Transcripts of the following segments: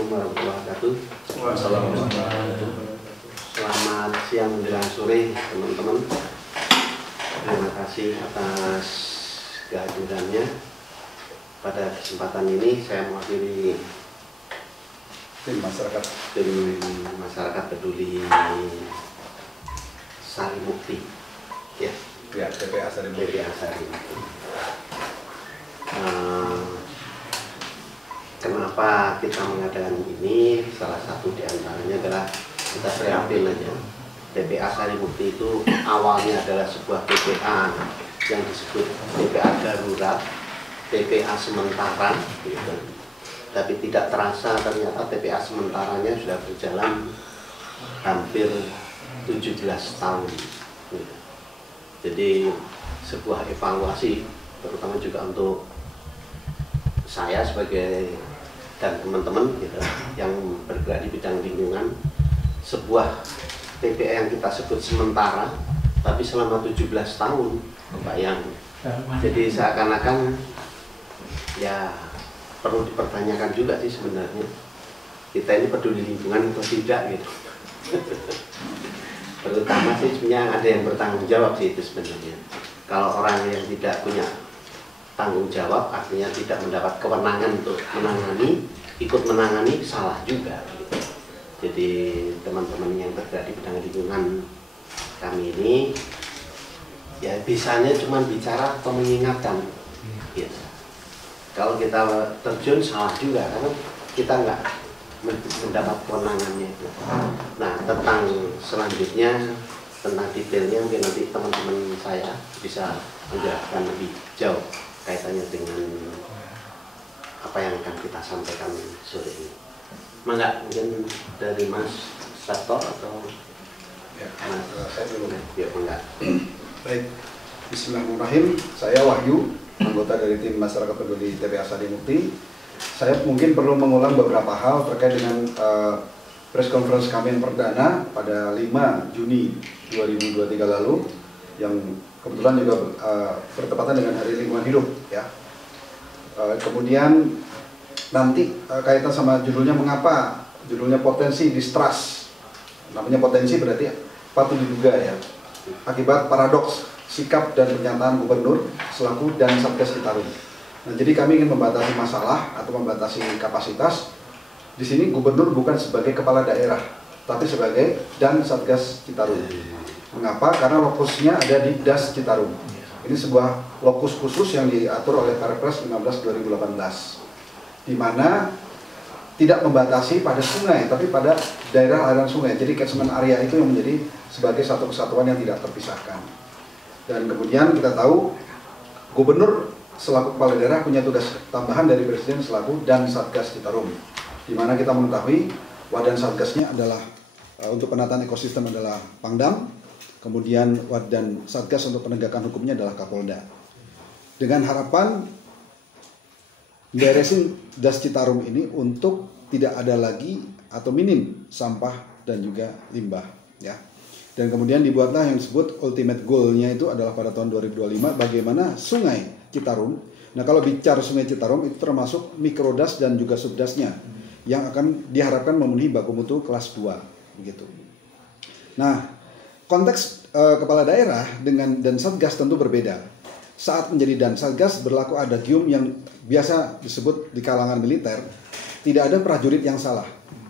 Assalamualaikum warahmatullahi wabarakatuh. Selamat siang menjelang sore teman-teman. Terima kasih atas kehadirannya. Pada kesempatan ini saya mewakili tim masyarakat peduli Sarimukti, ya, TPA Sarimukti. Kenapa kita mengadakan ini? Salah satu diantaranya adalah kita prihatin aja. TPA Sarimukti itu awalnya adalah sebuah TPA yang disebut TPA darurat, TPA sementara, gitu. Tapi tidak terasa ternyata TPA sementaranya sudah berjalan hampir 17 tahun. Gitu. Jadi sebuah evaluasi, terutama juga untuk saya sebagai dan teman-teman gitu, yang bergerak di bidang lingkungan, sebuah TPA yang kita sebut sementara tapi selama 17 tahun, kebayang. Jadi seakan-akan ya perlu dipertanyakan juga sih sebenarnya, kita ini peduli lingkungan atau tidak gitu. Terutama sih sebenarnya ada yang bertanggung jawab sih itu sebenarnya. Kalau orang yang tidak punya tanggung jawab artinya tidak mendapat kewenangan untuk ikut menangani, salah juga gitu. Jadi teman-teman yang bergerak di bidang lingkungan kami ini ya bisanya cuma bicara atau mengingatkan gitu. Kalau kita terjun salah juga karena kita nggak mendapat kewenangannya itu. Nah, tentang selanjutnya, tentang detailnya mungkin nanti teman-teman saya bisa menjelaskan lebih jauh kaitannya dengan apa yang akan kita sampaikan sore ini. Mangga, mungkin dari Mas Sabto atau ya, Mas saya dulu. Ya, mangga. Baik, bismillahirrahmanirrahim. Saya Wahyu, anggota dari tim masyarakat peduli TPA Sarimukti. Saya mungkin perlu mengulang beberapa hal terkait dengan press conference kami yang perdana pada 5 Juni 2023 lalu, yang kebetulan juga bertepatan dengan Hari Lingkungan Hidup, ya. Kemudian nanti kaitan sama judulnya, mengapa judulnya potensi distrust. Namanya potensi berarti patut diduga, ya, akibat paradoks sikap dan pernyataan gubernur selaku dan Satgas Citarum. Nah, jadi kami ingin membatasi masalah atau membatasi kapasitas. Di sini gubernur bukan sebagai kepala daerah, tapi sebagai dan Satgas Citarum. Mengapa? Karena lokusnya ada di Das Citarum. Ini sebuah lokus khusus yang diatur oleh Perpres 15/2018, di mana tidak membatasi pada sungai, tapi pada daerah aliran sungai. Jadi catchment area itu yang menjadi sebagai satu kesatuan yang tidak terpisahkan. Dan kemudian kita tahu gubernur selaku kepala daerah punya tugas tambahan dari presiden selaku dan Satgas Citarum, di mana kita mengetahui wadah Satgasnya adalah untuk penataan ekosistem adalah Pangdam. Kemudian wadah Satgas untuk penegakan hukumnya adalah Kapolda. Dengan harapan beresin Das Citarum ini untuk tidak ada lagi atau minim sampah dan juga limbah, ya. Dan kemudian dibuatlah yang disebut ultimate goal-nya itu adalah pada tahun 2025 bagaimana Sungai Citarum. Nah, kalau bicara Sungai Citarum itu termasuk mikrodas dan juga subdasnya yang akan diharapkan memenuhi baku mutu kelas 2 begitu. Nah, konteks kepala daerah dengan dan Satgas tentu berbeda. Saat menjadi dan Satgas berlaku adagium yang biasa disebut di kalangan militer, tidak ada prajurit yang salah,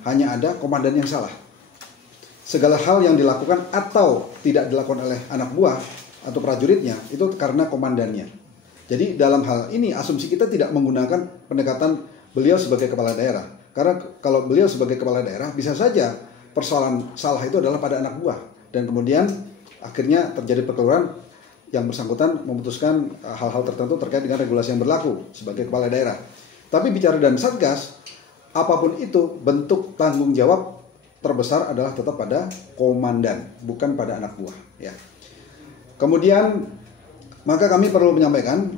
hanya ada komandan yang salah. Segala hal yang dilakukan atau tidak dilakukan oleh anak buah atau prajuritnya itu karena komandannya. Jadi dalam hal ini asumsi kita tidak menggunakan pendekatan beliau sebagai kepala daerah. Karena kalau beliau sebagai kepala daerah bisa saja persoalan salah itu adalah pada anak buah. Dan kemudian akhirnya terjadi perkeluaran yang bersangkutan memutuskan hal-hal tertentu terkait dengan regulasi yang berlaku sebagai kepala daerah. Tapi bicara dan Satgas, apapun itu bentuk tanggung jawab terbesar adalah tetap pada komandan, bukan pada anak buah, ya. Kemudian maka kami perlu menyampaikan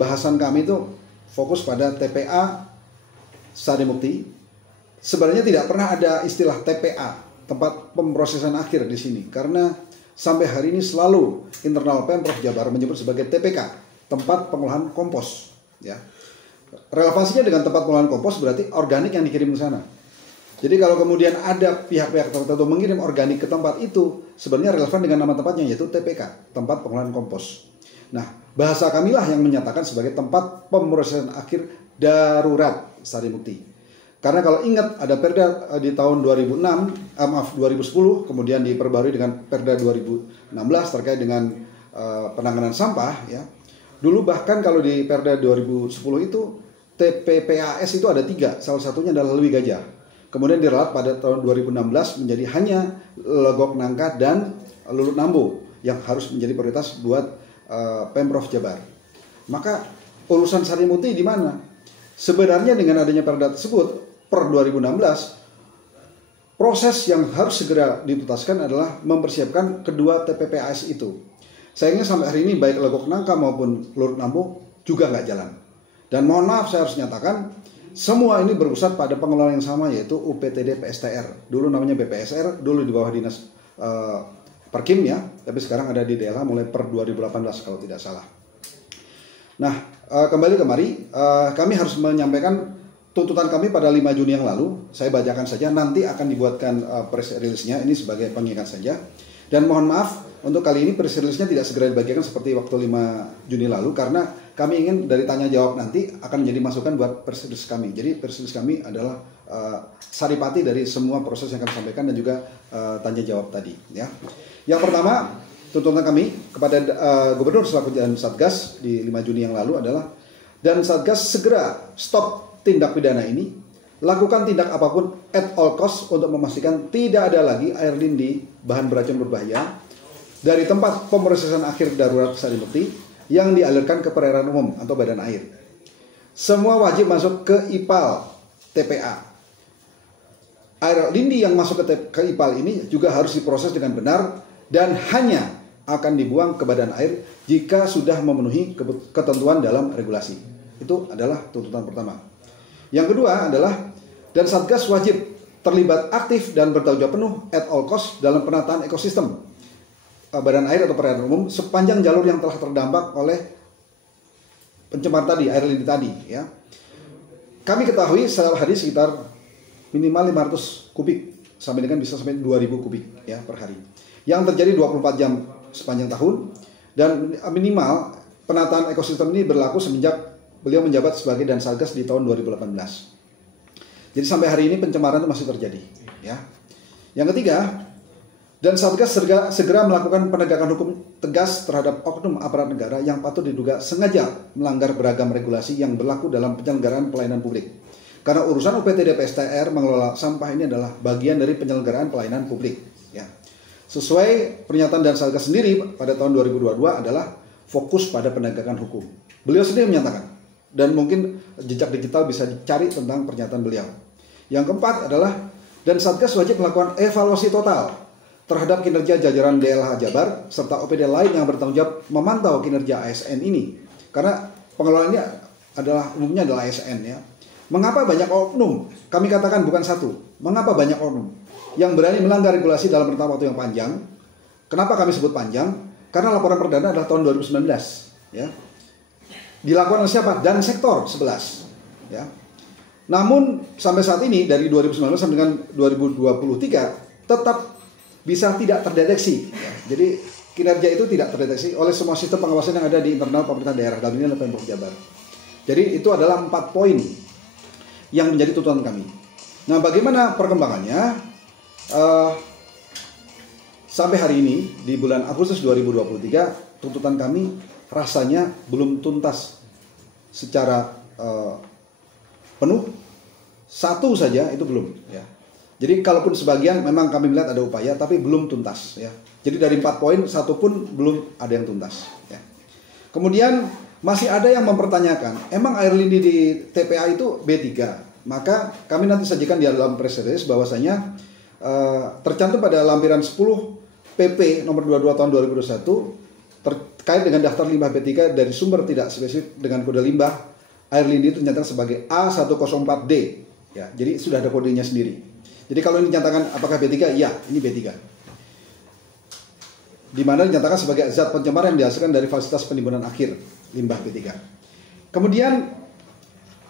bahasan kami itu fokus pada TPA Sarimukti. Sebenarnya tidak pernah ada istilah TPA, tempat pemrosesan akhir di sini, karena sampai hari ini selalu internal Pemprov Jabar menyebut sebagai TPK, tempat pengolahan kompos, ya. Relevansinya dengan tempat pengolahan kompos berarti organik yang dikirim ke sana. Jadi kalau kemudian ada pihak-pihak tertentu mengirim organik ke tempat itu, sebenarnya relevan dengan nama tempatnya, yaitu TPK, tempat pengolahan kompos. Nah, bahasa kamilah yang menyatakan sebagai tempat pemrosesan akhir darurat Sarimukti. Karena kalau ingat ada Perda di tahun 2010, kemudian diperbarui dengan Perda 2016 terkait dengan penanganan sampah, ya. Dulu bahkan kalau di Perda 2010 itu TPPAS itu ada 3, salah satunya adalah Lewi Gajah. Kemudian diralat pada tahun 2016 menjadi hanya Legok Nangka dan Lulut Nambo yang harus menjadi prioritas buat Pemprov Jabar. Maka urusan Sarimukti di mana? Sebenarnya dengan adanya perda tersebut per 2016, proses yang harus segera dituntaskan adalah mempersiapkan kedua TPPAS itu. Sayangnya sampai hari ini baik Legok Nangka maupun Lulut Nambo juga nggak jalan. Dan mohon maaf saya harus nyatakan, semua ini berpusat pada pengelolaan yang sama, yaitu UPTD PSTR. Dulu namanya BPSR, dulu di bawah dinas Perkim ya, tapi sekarang ada di DLH mulai per 2018 kalau tidak salah. Nah, kembali kemari, kami harus menyampaikan tuntutan kami pada 5 Juni yang lalu. Saya bacakan saja, nanti akan dibuatkan press release-nya, ini sebagai pengingat saja. Dan mohon maaf, untuk kali ini press release-nya tidak segera dibagikan seperti waktu 5 Juni lalu, karena kami ingin dari tanya jawab nanti akan menjadi masukan buat press release kami. Jadi press release kami adalah saripati dari semua proses yang kami sampaikan dan juga tanya jawab tadi. Ya. Yang pertama, tuntutan kami kepada Gubernur selaku dan Satgas di 5 Juni yang lalu adalah, dan Satgas segera stop tindak pidana ini, lakukan tindak apapun at all cost untuk memastikan tidak ada lagi air lindi bahan beracun berbahaya dari tempat pemrosesan akhir darurat Sarimukti yang dialirkan ke perairan umum atau badan air. Semua wajib masuk ke IPAL TPA. Air lindi yang masuk ke IPAL ini juga harus diproses dengan benar dan hanya akan dibuang ke badan air jika sudah memenuhi ketentuan dalam regulasi. Itu adalah tuntutan pertama. Yang kedua adalah, dan Satgas wajib terlibat aktif dan bertanggung jawab penuh at all cost dalam penataan ekosistem badan air atau perairan umum sepanjang jalur yang telah terdampak oleh pencemar tadi, air lindi tadi, ya. Kami ketahui setiap hari sekitar minimal 500 kubik sampai dengan bisa sampai 2000 kubik ya per hari. Yang terjadi 24 jam sepanjang tahun, dan minimal penataan ekosistem ini berlaku semenjak beliau menjabat sebagai Dansatgas di tahun 2018. Jadi sampai hari ini pencemaran itu masih terjadi, ya. Yang ketiga, dan Satgas segera melakukan penegakan hukum tegas terhadap oknum aparat negara yang patut diduga sengaja melanggar beragam regulasi yang berlaku dalam penyelenggaraan pelayanan publik. Karena urusan UPTD PSTR mengelola sampah ini adalah bagian dari penyelenggaraan pelayanan publik. Ya. Sesuai pernyataan dan Satgas sendiri pada tahun 2022 adalah fokus pada penegakan hukum. Beliau sendiri menyatakan, dan mungkin jejak digital bisa dicari tentang pernyataan beliau. Yang keempat adalah, dan Satgas wajib melakukan evaluasi total terhadap kinerja jajaran DLH Jabar serta OPD lain yang bertanggung jawab memantau kinerja ASN ini. Karena pengelolaannya umumnya adalah ASN, ya. Mengapa banyak oknum? Kami katakan bukan satu. Mengapa banyak oknum yang berani melanggar regulasi dalam rentang waktu yang panjang? Kenapa kami sebut panjang? Karena laporan perdana adalah tahun 2019, ya. Dilakukan oleh siapa? Dan sektor 11, ya. Namun sampai saat ini dari 2019 sampai dengan 2023 tetap bisa tidak terdeteksi, ya. Jadi kinerja itu tidak terdeteksi oleh semua sistem pengawasan yang ada di internal pemerintah daerah, dalam ini adalah Pemprov Jabar. Jadi itu adalah 4 poin yang menjadi tuntutan kami. Nah, bagaimana perkembangannya? Sampai hari ini di bulan Agustus 2023 tuntutan kami rasanya belum tuntas secara penuh. Satu saja itu belum, ya. Jadi kalaupun sebagian memang kami melihat ada upaya, tapi belum tuntas, ya. Jadi dari 4 poin, satu pun belum ada yang tuntas, ya. Kemudian masih ada yang mempertanyakan, emang air lindi di TPA itu B3? Maka kami nanti sajikan di dalam press release bahwasanya tercantum pada lampiran 10 PP nomor 22 tahun 2021 terkait dengan daftar limbah B3 dari sumber tidak spesifik dengan kode limbah air lindi itu dinyatakan sebagai A104D, ya. Jadi sudah ada kodenya sendiri. Jadi kalau ini dinyatakan apakah B3? Ya, ini B3. Di mana dinyatakan sebagai zat pencemar yang dihasilkan dari fasilitas penimbunan akhir limbah B3. Kemudian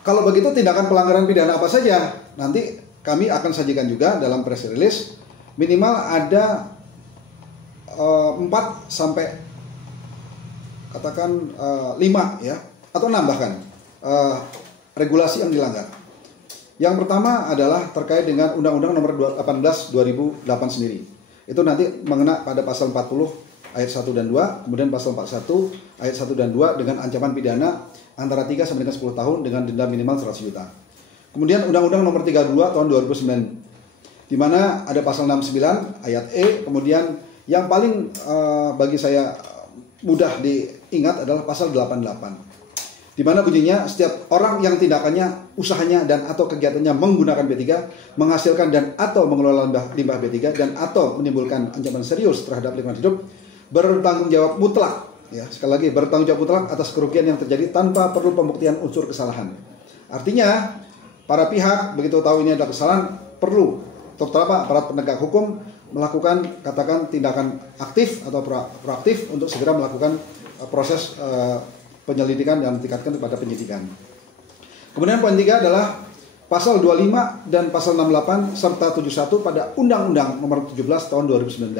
kalau begitu tindakan pelanggaran pidana apa saja? Nanti kami akan sajikan juga dalam press release minimal ada 4 sampai katakan 5 ya, atau 6 bahkan regulasi yang dilanggar. Yang pertama adalah terkait dengan Undang-Undang Nomor 18 2008 sendiri. Itu nanti mengena pada pasal 40 ayat 1 dan 2, kemudian pasal 41 ayat 1 dan 2 dengan ancaman pidana antara 3 sampai dengan 10 tahun dengan denda minimal 100 juta. Kemudian Undang-Undang Nomor 32 tahun 2009, di mana ada pasal 69 ayat E. Kemudian yang paling bagi saya mudah diingat adalah pasal 88, di mana bunyinya setiap orang yang tindakannya, usahanya dan atau kegiatannya menggunakan B3, menghasilkan dan atau mengelola limbah B3 dan atau menimbulkan ancaman serius terhadap lingkungan hidup, bertanggung jawab mutlak, ya sekali lagi bertanggung jawab mutlak atas kerugian yang terjadi tanpa perlu pembuktian unsur kesalahan. Artinya para pihak begitu tahu ini adalah kesalahan, perlu terutama aparat penegak hukum melakukan katakan tindakan aktif atau proaktif untuk segera melakukan proses penyelidikan dan tingkatkan kepada penyidikan. Kemudian poin 3 adalah pasal 25 dan pasal 68 serta 71 pada Undang-Undang Nomor 17 tahun 2019.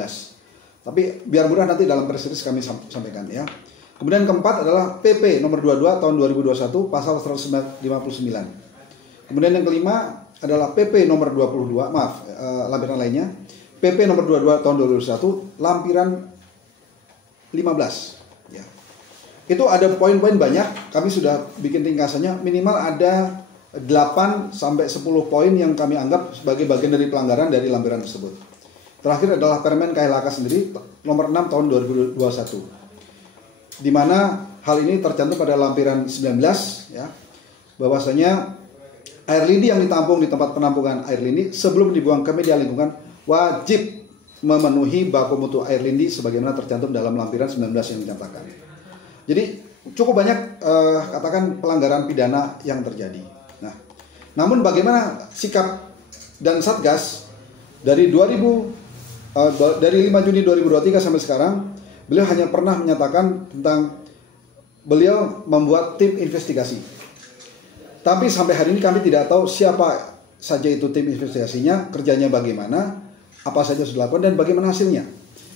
Tapi biar mudah nanti dalam press release kami sampaikan ya. Kemudian keempat adalah PP Nomor 22 tahun 2021 pasal 159. Kemudian yang kelima adalah PP nomor 22, lampiran lainnya, PP nomor 22 tahun 2021, lampiran 15. Ya. Itu ada poin-poin banyak, kami sudah bikin ringkasannya, minimal ada 8 sampai 10 poin yang kami anggap sebagai bagian dari pelanggaran dari lampiran tersebut. Terakhir adalah Permen KLHK sendiri nomor 6 tahun 2021. Di mana hal ini tercantum pada lampiran 19 ya, bahwasanya air lindi yang ditampung di tempat penampungan air lindi sebelum dibuang ke media lingkungan wajib memenuhi baku mutu air lindi sebagaimana tercantum dalam lampiran 19 yang dinyatakan. Jadi cukup banyak katakan pelanggaran pidana yang terjadi. Nah, namun bagaimana sikap dan Satgas dari 5 Juni 2023 sampai sekarang, beliau hanya pernah menyatakan tentang beliau membuat tim investigasi. Tapi sampai hari ini kami tidak tahu siapa saja itu tim investigasinya, kerjanya bagaimana, apa saja sudah dilakukan dan bagaimana hasilnya.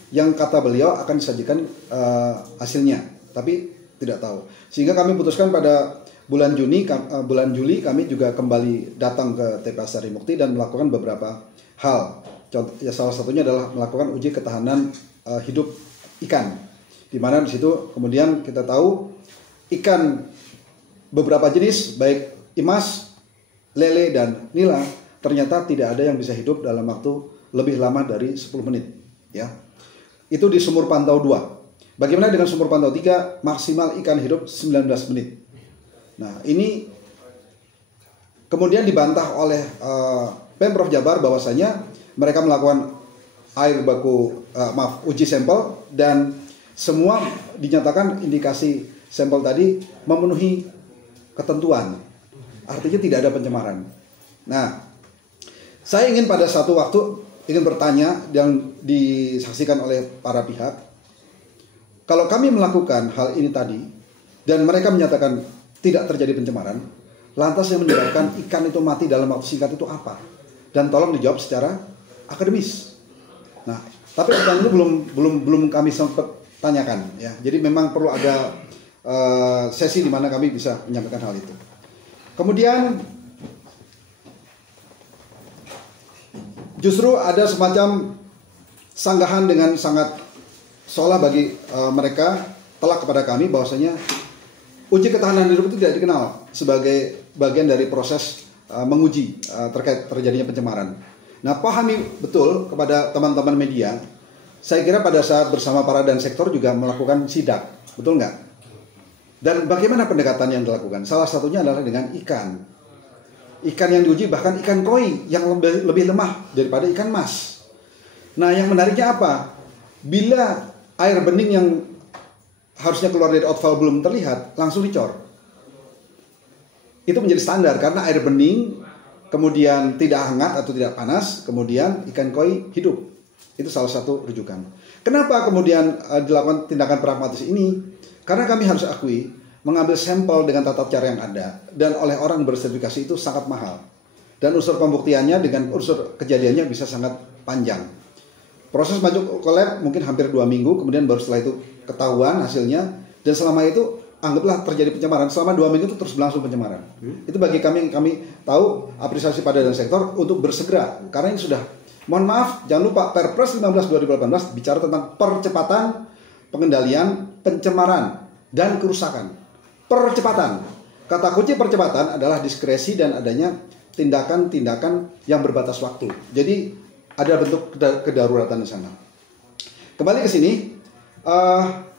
Yang kata beliau akan disajikan hasilnya, tapi tidak tahu. Sehingga kami putuskan pada bulan Juli kami juga kembali datang ke TPA Sarimukti dan melakukan beberapa hal. Contoh, ya salah satunya adalah melakukan uji ketahanan hidup ikan. Di mana di situ kemudian kita tahu ikan beberapa jenis baik imas, lele, dan nila ternyata tidak ada yang bisa hidup dalam waktu lebih lama dari 10 menit. Ya. Itu di sumur pantau 2. Bagaimana dengan sumur pantau 3? Maksimal ikan hidup 19 menit. Nah ini kemudian dibantah oleh Pemprov Jabar bahwasanya mereka melakukan uji sampel dan semua dinyatakan indikasi sampel tadi memenuhi ketentuan. Artinya tidak ada pencemaran. Nah, saya ingin pada satu waktu ingin bertanya yang disaksikan oleh para pihak. Kalau kami melakukan hal ini tadi dan mereka menyatakan tidak terjadi pencemaran, lantas yang menyebabkan ikan itu mati dalam waktu singkat itu apa? Dan tolong dijawab secara akademis. Nah, tapi pertanyaan itu belum kami sempat tanyakan ya. Jadi memang perlu ada sesi di mana kami bisa menyampaikan hal itu. Kemudian justru ada semacam sanggahan dengan sangat seolah bagi mereka telak kepada kami bahwasanya uji ketahanan hidup itu tidak dikenal sebagai bagian dari proses menguji terkait terjadinya pencemaran. Nah, pahami betul kepada teman-teman media. Saya kira pada saat bersama para dan sektor juga melakukan sidak, betul nggak? Dan bagaimana pendekatan yang dilakukan? Salah satunya adalah dengan ikan. Ikan yang diuji bahkan ikan koi yang lebih lemah daripada ikan mas. Nah yang menariknya apa? Bila air bening yang harusnya keluar dari outfall belum terlihat, langsung dicor. Itu menjadi standar karena air bening kemudian tidak hangat atau tidak panas, kemudian ikan koi hidup. Itu salah satu rujukan. Kenapa kemudian dilakukan tindakan pragmatis ini? Karena kami harus akui, mengambil sampel dengan tata cara yang ada dan oleh orang bersertifikasi itu sangat mahal. dan unsur pembuktiannya dengan unsur kejadiannya bisa sangat panjang. Proses masuk ke lab mungkin hampir 2 minggu, kemudian baru setelah itu ketahuan hasilnya, dan selama itu anggaplah terjadi pencemaran, selama 2 minggu itu terus berlangsung pencemaran. Itu bagi kami tahu apresiasi pada dan sektor untuk bersegera, karena ini sudah, mohon maaf, jangan lupa Perpres 15/2018 bicara tentang percepatan pengendalian pencemaran dan kerusakan. Percepatan. Kata kunci percepatan adalah diskresi dan adanya tindakan-tindakan yang berbatas waktu. Jadi ada bentuk kedaruratan di sana. Kembali ke sini,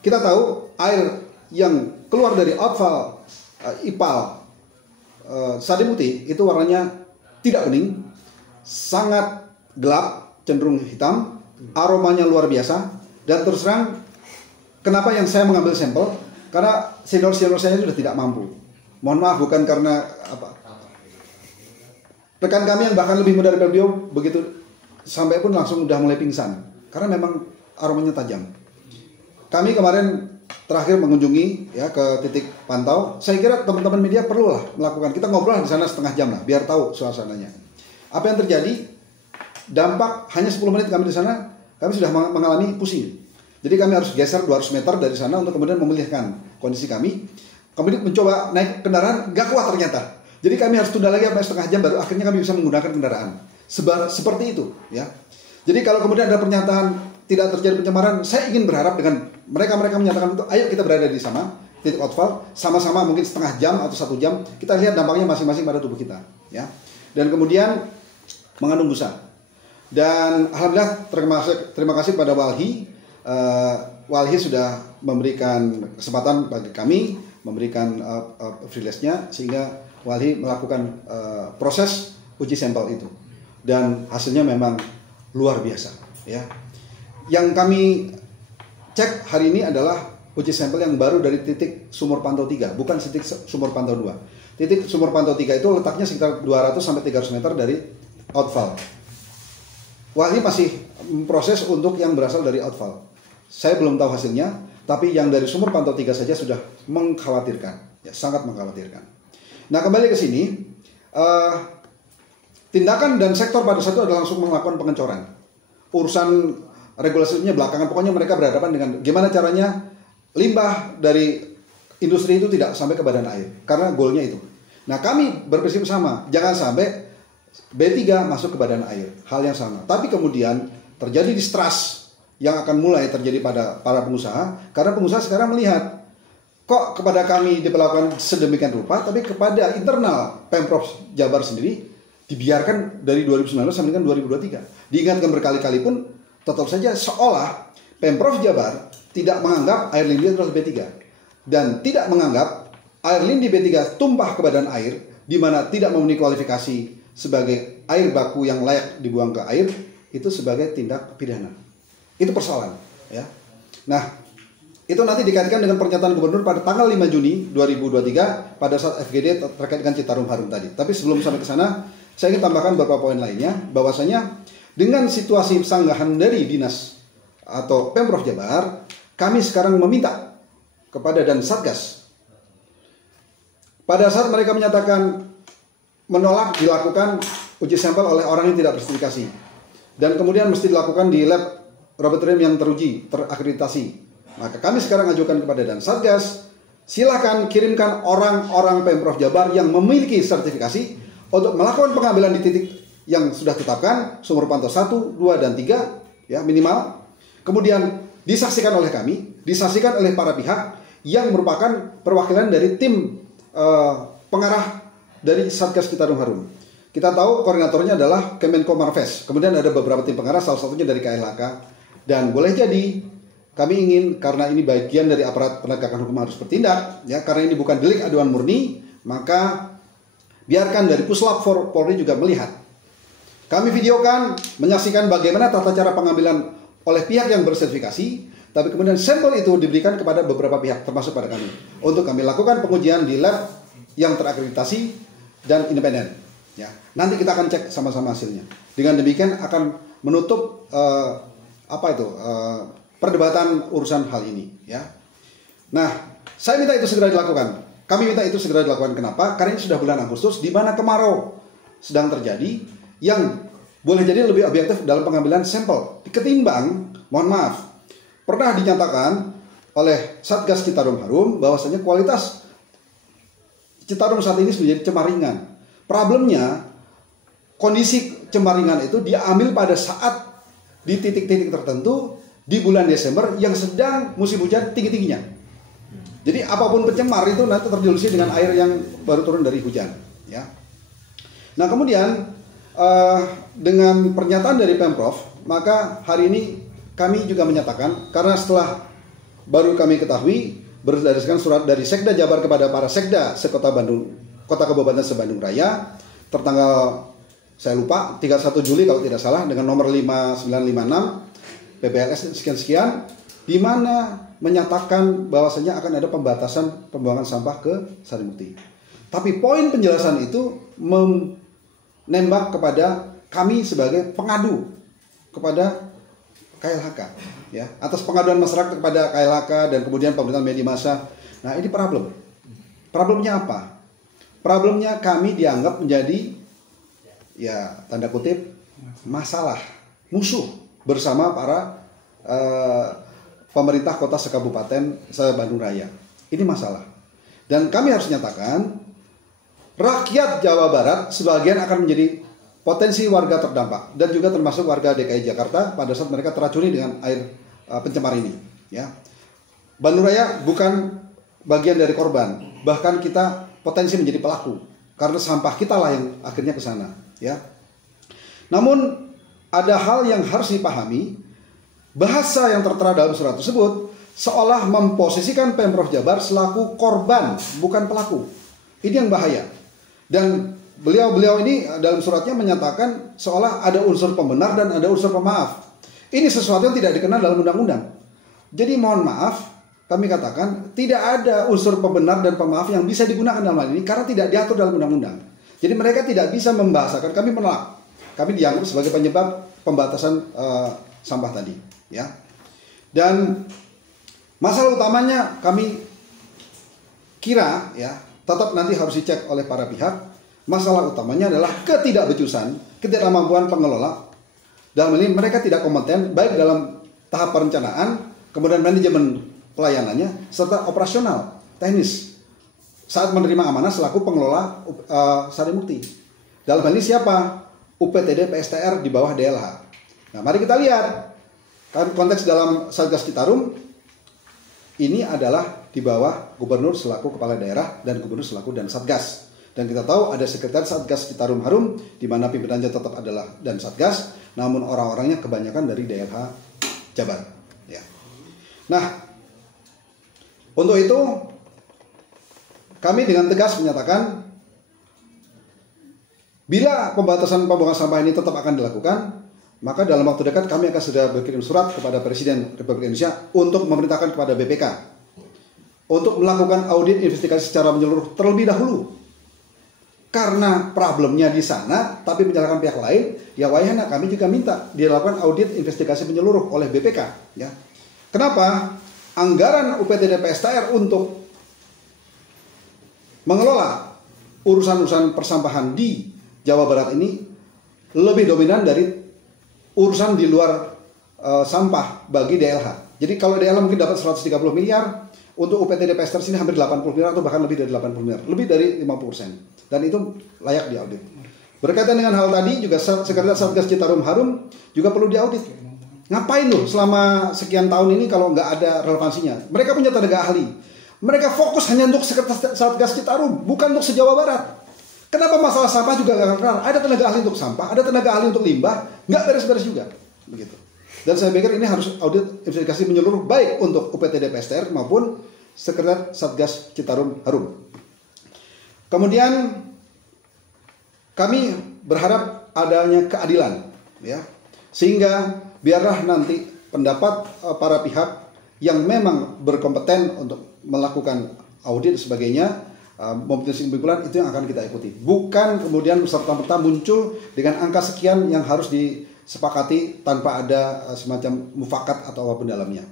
kita tahu air yang keluar dari outfall IPAL Sari Putih itu warnanya tidak bening, sangat gelap, cenderung hitam, aromanya luar biasa, dan terus terang kenapa yang saya mengambil sampel? Karena senior-senior saya sudah tidak mampu. Mohon maaf, bukan karena apa. Rekan kami yang bahkan lebih muda dari beliau begitu sampai pun langsung udah mulai pingsan karena memang aromanya tajam. Kami kemarin terakhir mengunjungi ya ke titik pantau. Saya kira teman-teman media perlulah melakukan. Kita ngobrol di sana setengah jam lah biar tahu suasananya. Apa yang terjadi? Dampak hanya 10 menit kami di sana, kami sudah mengalami pusing. Jadi kami harus geser 200 meter dari sana untuk kemudian memulihkan kondisi kami. Kemudian mencoba naik kendaraan, gak kuat ternyata. Jadi kami harus tunda lagi sampai setengah jam baru akhirnya kami bisa menggunakan kendaraan. Seperti itu, ya. Jadi kalau kemudian ada pernyataan tidak terjadi pencemaran, saya ingin berharap dengan mereka menyatakan itu, ayo kita berada di sana, titik outfall, sama-sama mungkin setengah jam atau 1 jam, kita lihat dampaknya masing-masing pada tubuh kita, ya. Dan kemudian mengandung busa. Dan alhamdulillah terima kasih pada Walhi. Walhi sudah memberikan kesempatan bagi kami, memberikan privilege-nya sehingga Walhi melakukan proses uji sampel itu, dan hasilnya memang luar biasa, ya. Yang kami cek hari ini adalah uji sampel yang baru dari titik sumur pantau 3, bukan titik sumur pantau 2. Titik sumur pantau 3 itu letaknya sekitar 200 sampai 300 meter dari outfall. Walhi masih proses untuk yang berasal dari outfall. Saya belum tahu hasilnya, tapi yang dari sumur pantau 3 saja sudah mengkhawatirkan, ya, sangat mengkhawatirkan. Nah, kembali ke sini, tindakan dan sektor pada saat itu adalah langsung melakukan pengencoran. Urusan regulasinya belakangan, pokoknya mereka berhadapan dengan gimana caranya limbah dari industri itu tidak sampai ke badan air, karena goalnya itu. Nah, kami berprinsip sama, jangan sampai B3 masuk ke badan air, hal yang sama. Tapi kemudian terjadi distrust yang akan mulai terjadi pada para pengusaha, karena pengusaha sekarang melihat kok kepada kami diperlakukan sedemikian rupa, tapi kepada internal Pemprov Jabar sendiri dibiarkan dari 2019 sampai dengan 2023. Diingatkan berkali-kali pun tetap saja seolah Pemprov Jabar tidak menganggap air lindi adalah B3 dan tidak menganggap air lindi B3 tumpah ke badan air di mana tidak memenuhi kualifikasi sebagai air baku yang layak dibuang ke air itu sebagai tindak pidana. Itu persoalan, ya. Nah, itu nanti dikaitkan dengan pernyataan gubernur pada tanggal 5 Juni 2023 pada saat FGD terkait dengan Citarum Harum tadi. Tapi sebelum sampai ke sana, saya ingin tambahkan beberapa poin lainnya, bahwasanya dengan situasi sanggahan dari dinas atau Pemprov Jabar, kami sekarang meminta kepada dan Satgas. Pada saat mereka menyatakan menolak dilakukan uji sampel oleh orang yang tidak bersertifikasi, dan kemudian mesti dilakukan di lab laboratorium yang teruji, terakreditasi. Maka kami sekarang ajukan kepada dan Satgas, silakan kirimkan orang-orang Pemprov Jabar yang memiliki sertifikasi untuk melakukan pengambilan di titik yang sudah ditetapkan, sumur pantau 1, 2, dan 3, ya minimal. Kemudian disaksikan oleh kami, disaksikan oleh para pihak yang merupakan perwakilan dari tim pengarah dari Satgas Citarum Harum. Kita tahu koordinatornya adalah Kemenko Marves. Kemudian ada beberapa tim pengarah, salah satunya dari KLHK. Dan boleh jadi kami ingin, karena ini bagian dari aparat penegakan hukum harus bertindak, ya, karena ini bukan delik aduan murni, maka biarkan dari Puslap Polri juga melihat. Kami videokan, menyaksikan bagaimana tata cara pengambilan oleh pihak yang bersertifikasi, tapi kemudian sampel itu diberikan kepada beberapa pihak, termasuk pada kami, untuk kami lakukan pengujian di lab yang terakreditasi dan independen. Ya, nanti kita akan cek sama-sama hasilnya. Dengan demikian akan menutup perdebatan urusan hal ini, ya. Nah, saya minta itu segera dilakukan. Kami minta itu segera dilakukan. Kenapa? Karena ini sudah bulan Agustus, di mana kemarau sedang terjadi yang boleh jadi lebih objektif dalam pengambilan sampel ketimbang, mohon maaf, pernah dinyatakan oleh Satgas Citarum Harum bahwasanya kualitas Citarum saat ini menjadi cemaringan. Problemnya kondisi cemaringan itu diambil pada saat di titik-titik tertentu di bulan Desember yang sedang musim hujan tinggi-tingginya. Jadi apapun pencemar itu nanti terdilusi dengan air yang baru turun dari hujan, ya. Nah kemudian dengan pernyataan dari Pemprov, maka hari ini kami juga menyatakan, karena setelah baru kami ketahui berdasarkan surat dari Sekda Jabar kepada para Sekda sekota Bandung, Kota Kabupaten se-Bandung Raya, tertanggal saya lupa 31 Juli kalau tidak salah dengan nomor 5956 PPLS sekian-sekian, di mana menyatakan bahwasanya akan ada pembatasan pembuangan sampah ke Sarimukti. Tapi poin penjelasan itu menembak kepada kami sebagai pengadu kepada KLHK, ya, atas pengaduan masyarakat kepada KLHK dan kemudian pemerintahan media massa. Nah ini problem. Problemnya apa? Problemnya kami dianggap menjadi, ya tanda kutip, masalah, musuh bersama para pemerintah kota sekabupaten se-Bandung Raya. Ini masalah. Dan kami harus nyatakan, rakyat Jawa Barat sebagian akan menjadi potensi warga terdampak dan juga termasuk warga DKI Jakarta pada saat mereka teracuni dengan air pencemar ini, ya. Bandung Raya bukan bagian dari korban, bahkan kita potensi menjadi pelaku karena sampah kita lah yang akhirnya ke sana, ya. Namun ada hal yang harus dipahami, bahasa yang tertera dalam surat tersebut seolah memposisikan Pemprov Jabar selaku korban, bukan pelaku. Ini yang bahaya. Dan beliau ini dalam suratnya menyatakan seolah ada unsur pembenar dan ada unsur pemaaf. Ini sesuatu yang tidak dikenal dalam undang-undang. Jadi mohon maaf, kami katakan tidak ada unsur pembenar dan pemaaf yang bisa digunakan dalam hal ini karena tidak diatur dalam undang-undang. Jadi mereka tidak bisa membahasakan, kami menolak. Kami dianggap sebagai penyebab pembatasan sampah tadi, ya. Dan masalah utamanya kami kira, ya, tetap nanti harus dicek oleh para pihak. Masalah utamanya adalah ketidakbecusan, ketidakmampuan pengelola. Dalam ini mereka tidak kompeten baik dalam tahap perencanaan, kemudian manajemen pelayanannya, serta operasional, teknis saat menerima amanah selaku pengelola Sarimukti. Dalam hal ini siapa? UPTD PSTR di bawah DLH. Nah mari kita lihat konteks dalam Satgas Citarum ini adalah di bawah gubernur selaku kepala daerah dan gubernur selaku dan Satgas. Dan kita tahu ada sekretaris Satgas Citarum Harum di mana pimpinannya tetap adalah dan Satgas, namun orang-orangnya kebanyakan dari DLH Jabar, ya. Nah, untuk itu kami dengan tegas menyatakan bila pembatasan pembuangan sampah ini tetap akan dilakukan, maka dalam waktu dekat kami akan segera berkirim surat kepada Presiden Republik Indonesia untuk memerintahkan kepada BPK untuk melakukan audit investigasi secara menyeluruh terlebih dahulu. Karena problemnya di sana, tapi menyalahkan pihak lain, ya wayahnya kami juga minta dilakukan audit investigasi menyeluruh oleh BPK. Ya. Kenapa? Anggaran UPTD PSTR untuk mengelola urusan-urusan persampahan di Jawa Barat ini lebih dominan dari urusan di luar sampah bagi DLH. Jadi kalau DLH mungkin dapat 130 miliar, untuk UPTD PSTR sini hampir 80 miliar atau bahkan lebih dari 80 miliar, lebih dari 50%. Dan itu layak diaudit. Berkaitan dengan hal tadi juga Sekretaris Satgas Citarum Harum juga perlu diaudit. Ngapain loh selama sekian tahun ini kalau nggak ada relevansinya? Mereka punya tenaga ahli. Mereka fokus hanya untuk Sekretaris Satgas Citarum, bukan untuk se-Jawa Barat. Kenapa masalah sampah juga nggak kelar? Ada tenaga ahli untuk sampah, ada tenaga ahli untuk limbah, nggak beres-beres juga. Begitu. Dan saya pikir ini harus audit investigasi menyeluruh baik untuk UPTD PSTR maupun Sekretaris Satgas Citarum Harum. Kemudian kami berharap adanya keadilan, ya, sehingga biarlah nanti pendapat para pihak yang memang berkompeten untuk melakukan audit dan sebagainya mempunyai kesimpulan itu yang akan kita ikuti. Bukan kemudian serta-merta muncul dengan angka sekian yang harus disepakati tanpa ada semacam mufakat atau apapun dalamnya.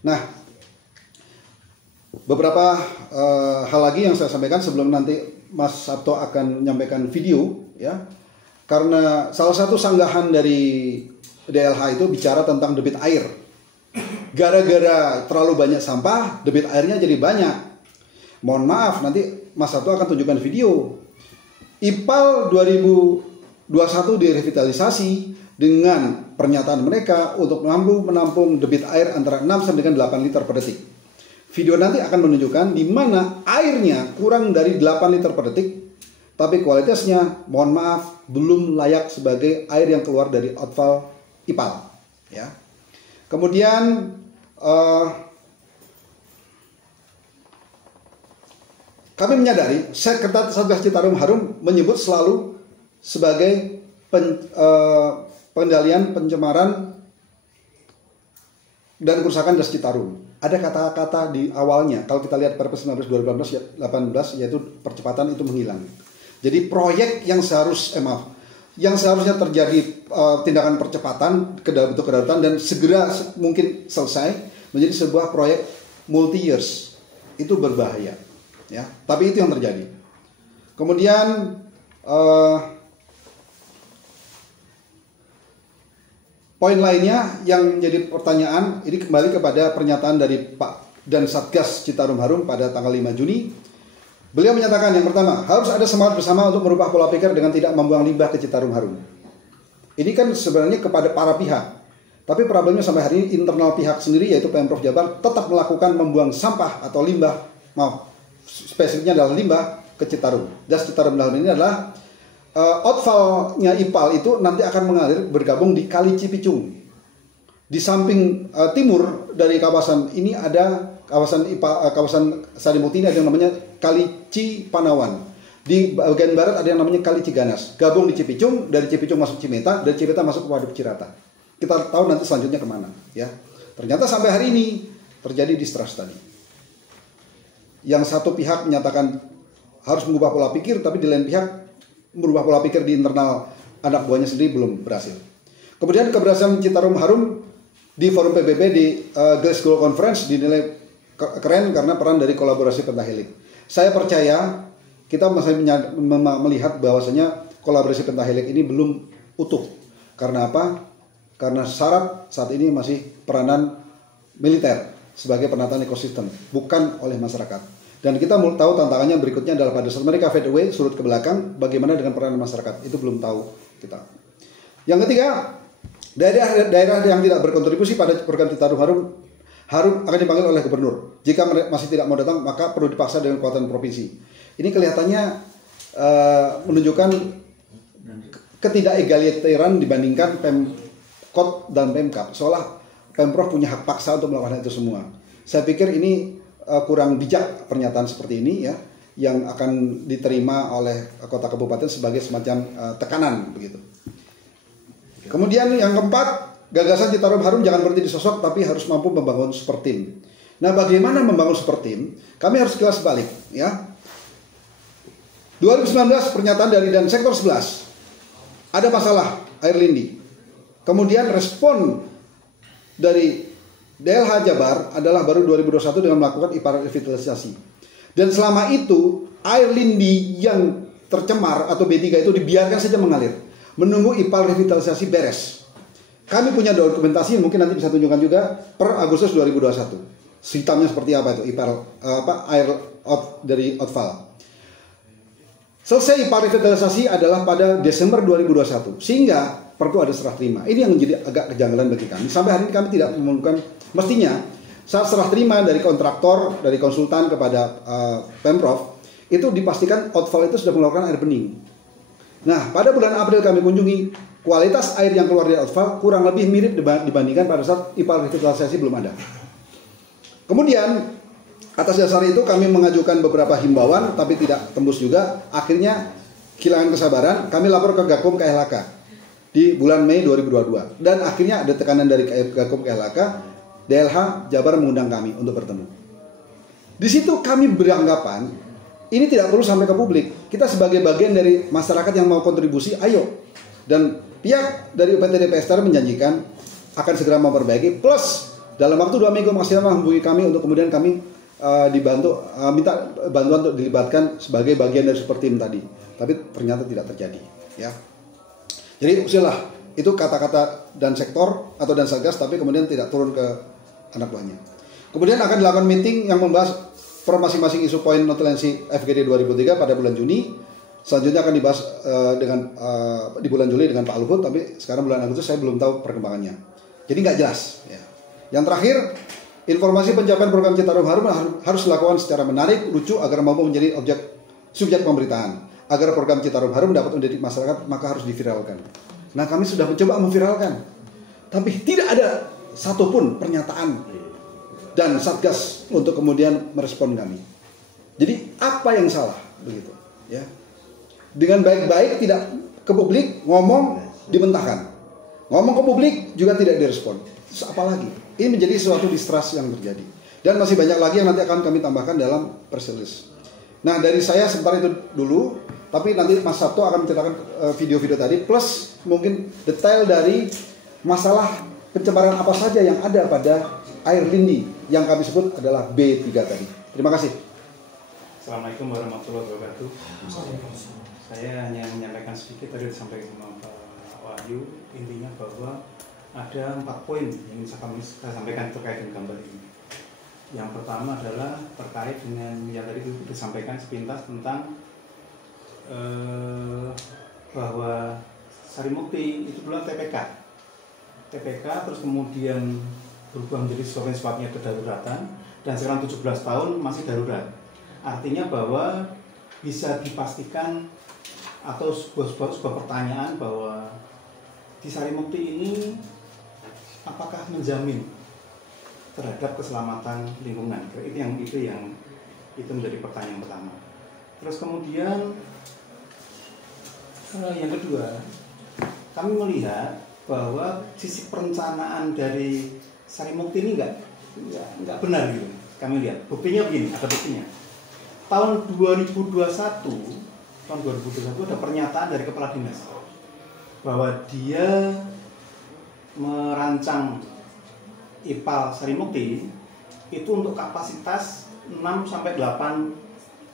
Nah, beberapa hal lagi yang saya sampaikan sebelum nanti Mas Sabto akan menyampaikan video ya. Karena salah satu sanggahan dari DLH itu bicara tentang debit air. Gara-gara terlalu banyak sampah, debit airnya jadi banyak. Mohon maaf, nanti Mas Sabto akan tunjukkan video. IPAL 2021 direvitalisasi dengan pernyataan mereka untuk menampung debit air antara 6 sampai dengan 8 liter per detik. Video nanti akan menunjukkan di mana airnya kurang dari 8 liter per detik, tapi kualitasnya, mohon maaf, belum layak sebagai air yang keluar dari outfall IPAL. Ya. Kemudian kami menyadari Sekretariat Satgas Citarum Harum menyebut selalu sebagai pengendalian pencemaran dan kerusakan das Citarum. Ada kata-kata di awalnya, kalau kita lihat Perpres 19 2018 yaitu percepatan itu menghilang. Jadi proyek yang seharusnya terjadi tindakan percepatan bentuk kedaruratan dan segera mungkin selesai menjadi sebuah proyek multi years, itu berbahaya, ya. Tapi itu yang terjadi. Kemudian poin lainnya yang menjadi pertanyaan ini kembali kepada pernyataan dari Pak dan Satgas Citarum Harum pada tanggal 5 Juni. Beliau menyatakan yang pertama, harus ada semangat bersama untuk merubah pola pikir dengan tidak membuang limbah ke Citarum Harum. Ini kan sebenarnya kepada para pihak. Tapi problemnya sampai hari ini internal pihak sendiri yaitu Pemprov Jabar tetap melakukan membuang sampah atau limbah, spesifiknya adalah limbah ke Citarum. Das Citarum dalam ini adalah outfallnya IPAL itu nanti akan mengalir bergabung di Kali Cipicung. Di samping timur dari kawasan ini ada kawasan Sarimuti ini ada yang namanya Kali Cipanawan. Di bagian barat ada yang namanya Kali Ciganas. Gabung di Cipicung, dari Cipicung masuk Cimeta, dari Cimeta masuk ke Waduk Cirata. Kita tahu nanti selanjutnya kemana, ya. Ternyata sampai hari ini terjadi distrust tadi. Yang satu pihak menyatakan harus mengubah pola pikir, tapi di lain pihak merubah pola pikir di internal anak buahnya sendiri belum berhasil. Kemudian keberhasilan Citarum Harum di forum PBB di Glasgow Conference dinilai keren karena peran dari kolaborasi pentahelik. Saya percaya kita masih melihat bahwasanya kolaborasi pentahelik ini belum utuh. Karena apa? Karena syarat saat ini masih peranan militer sebagai penataan ekosistem, bukan oleh masyarakat. Dan kita mau tahu tantangannya berikutnya adalah pada saat mereka fade away, surut ke belakang, bagaimana dengan peranan masyarakat? Itu belum tahu kita. Yang ketiga, daerah yang tidak berkontribusi pada program Citarum Harum akan dipanggil oleh gubernur. Jika masih tidak mau datang, maka perlu dipaksa dengan kekuatan provinsi. Ini kelihatannya menunjukkan ketidakegalitaran dibandingkan Pemkot dan Pemkap. Seolah Pemprov punya hak paksa untuk melakukan itu semua. Saya pikir ini kurang bijak pernyataan seperti ini, ya, yang akan diterima oleh kota kabupaten sebagai semacam tekanan begitu. Kemudian yang keempat, gagasan Citarum Harum jangan berhenti di sosok tapi harus mampu membangun super team. Nah, bagaimana membangun super team? Kami harus kilas balik, ya. 2019 pernyataan dari dan sektor 11 ada masalah air lindi. Kemudian respon dari DLH Jabar adalah baru 2021 dengan melakukan IPAL revitalisasi. Dan selama itu air lindi yang tercemar atau B3 itu dibiarkan saja mengalir, menunggu IPAL revitalisasi beres. Kami punya dokumentasi, mungkin nanti bisa tunjukkan juga per Agustus 2021. Hitamnya seperti apa itu IPAL air dari outfall. Selesai IPAL revitalisasi adalah pada Desember 2021, sehingga Perpu ada serah terima. Ini yang menjadi agak kejanggalan bagi kami. Sampai hari ini kami tidak menemukan, mestinya saat serah terima dari kontraktor, dari konsultan kepada Pemprov, itu dipastikan outfall itu sudah mengeluarkan air bening. Nah, pada bulan April kami kunjungi, kualitas air yang keluar dari outfall kurang lebih mirip dibandingkan pada saat IPAL revitalisasi belum ada. Kemudian, atas dasar itu kami mengajukan beberapa himbauan, tapi tidak tembus juga. Akhirnya, kehilangan kesabaran, kami lapor ke Gakum KLHK di bulan Mei 2022. Dan akhirnya ada tekanan dari Gakum KLHK, DLH Jabar mengundang kami untuk bertemu. Di situ kami beranggapan ini tidak perlu sampai ke publik. Kita sebagai bagian dari masyarakat yang mau kontribusi, ayo. Dan pihak dari UPT DPSTR menjanjikan akan segera memperbaiki. Plus dalam waktu 2 minggu maksimal menghubungi kami untuk kemudian kami dibantu, minta bantuan untuk dilibatkan sebagai bagian dari super team tadi. Tapi ternyata tidak terjadi. ya. Jadi usilah itu kata-kata dan sektor atau dan satgas, tapi kemudian tidak turun ke anak buahnya. Kemudian akan dilakukan meeting yang membahas per masing-masing isu poin notulensi FGD 2003 pada bulan Juni. Selanjutnya akan dibahas di bulan Juli dengan Pak Luhut, tapi sekarang bulan Agustus saya belum tahu perkembangannya. Jadi nggak jelas. Ya. Yang terakhir, informasi pencapaian program Citarum Harum harus dilakukan secara menarik, lucu agar mampu menjadi subjek pemberitaan. Agar program Citarum Harum dapat mendidik masyarakat, maka harus diviralkan. Nah, kami sudah mencoba memviralkan, tapi tidak ada satupun pernyataan dan satgas untuk kemudian merespon kami. Jadi apa yang salah begitu? Ya, dengan baik-baik tidak ke publik, ngomong dibentahkan, ngomong ke publik juga tidak direspon. Terus apalagi? Ini menjadi suatu distrust yang terjadi. Dan masih banyak lagi yang nanti akan kami tambahkan dalam press release. Nah, dari saya sebentar itu dulu, tapi nanti Mas Sabto akan menceritakan video-video tadi, plus mungkin detail dari masalah pencemaran apa saja yang ada pada air lindi yang kami sebut adalah B3 tadi. Terima kasih. Assalamualaikum warahmatullahi wabarakatuh. Saya hanya menyampaikan sedikit tadi disampaikan sama Pak Wahyu, intinya bahwa ada 4 poin yang bisa saya sampaikan terkait dengan gambar ini. Yang pertama adalah terkait dengan yang tadi disampaikan sepintas tentang bahwa Sarimukti itu dulu TPK, terus kemudian berubah menjadi sesuatu yang sifatnya kedaruratan, dan sekarang 17 tahun masih darurat. Artinya bahwa bisa dipastikan atau sebuah pertanyaan bahwa di Sarimukti ini apakah menjamin terhadap keselamatan lingkungan? Itu menjadi pertanyaan pertama. Terus kemudian yang kedua, kami melihat bahwa sisi perencanaan dari Sarimukti ini nggak benar gitu. Kami lihat buktinya begini, ada buktinya. Tahun 2021 ada pernyataan dari kepala dinas bahwa dia merancang IPAL Sarimukti itu untuk kapasitas 6-8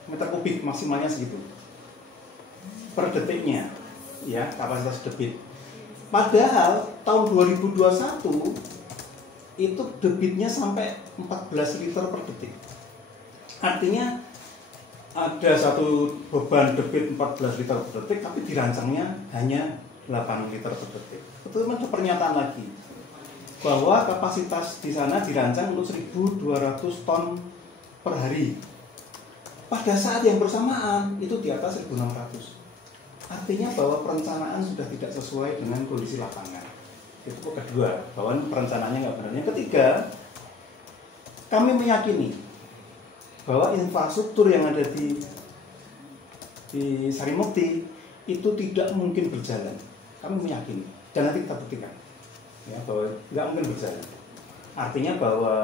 meter kubik, maksimalnya segitu per detiknya, ya, kapasitas debit. Padahal tahun 2021 itu debitnya sampai 14 liter per detik. Artinya ada satu beban debit 14 liter per detik, tapi dirancangnya hanya 8 liter per detik. Itu ada pernyataan lagi bahwa kapasitas di sana dirancang untuk 1.200 ton per hari. Pada saat yang bersamaan itu di atas 1.600. Artinya bahwa perencanaan sudah tidak sesuai dengan kondisi lapangan. Itu kedua, bahwa perencanaannya nggak benar. Yang ketiga, kami meyakini bahwa infrastruktur yang ada di Sarimukti itu tidak mungkin berjalan. Kami meyakini, dan nanti kita buktikan, ya, bahwa nggak mungkin berjalan. Artinya bahwa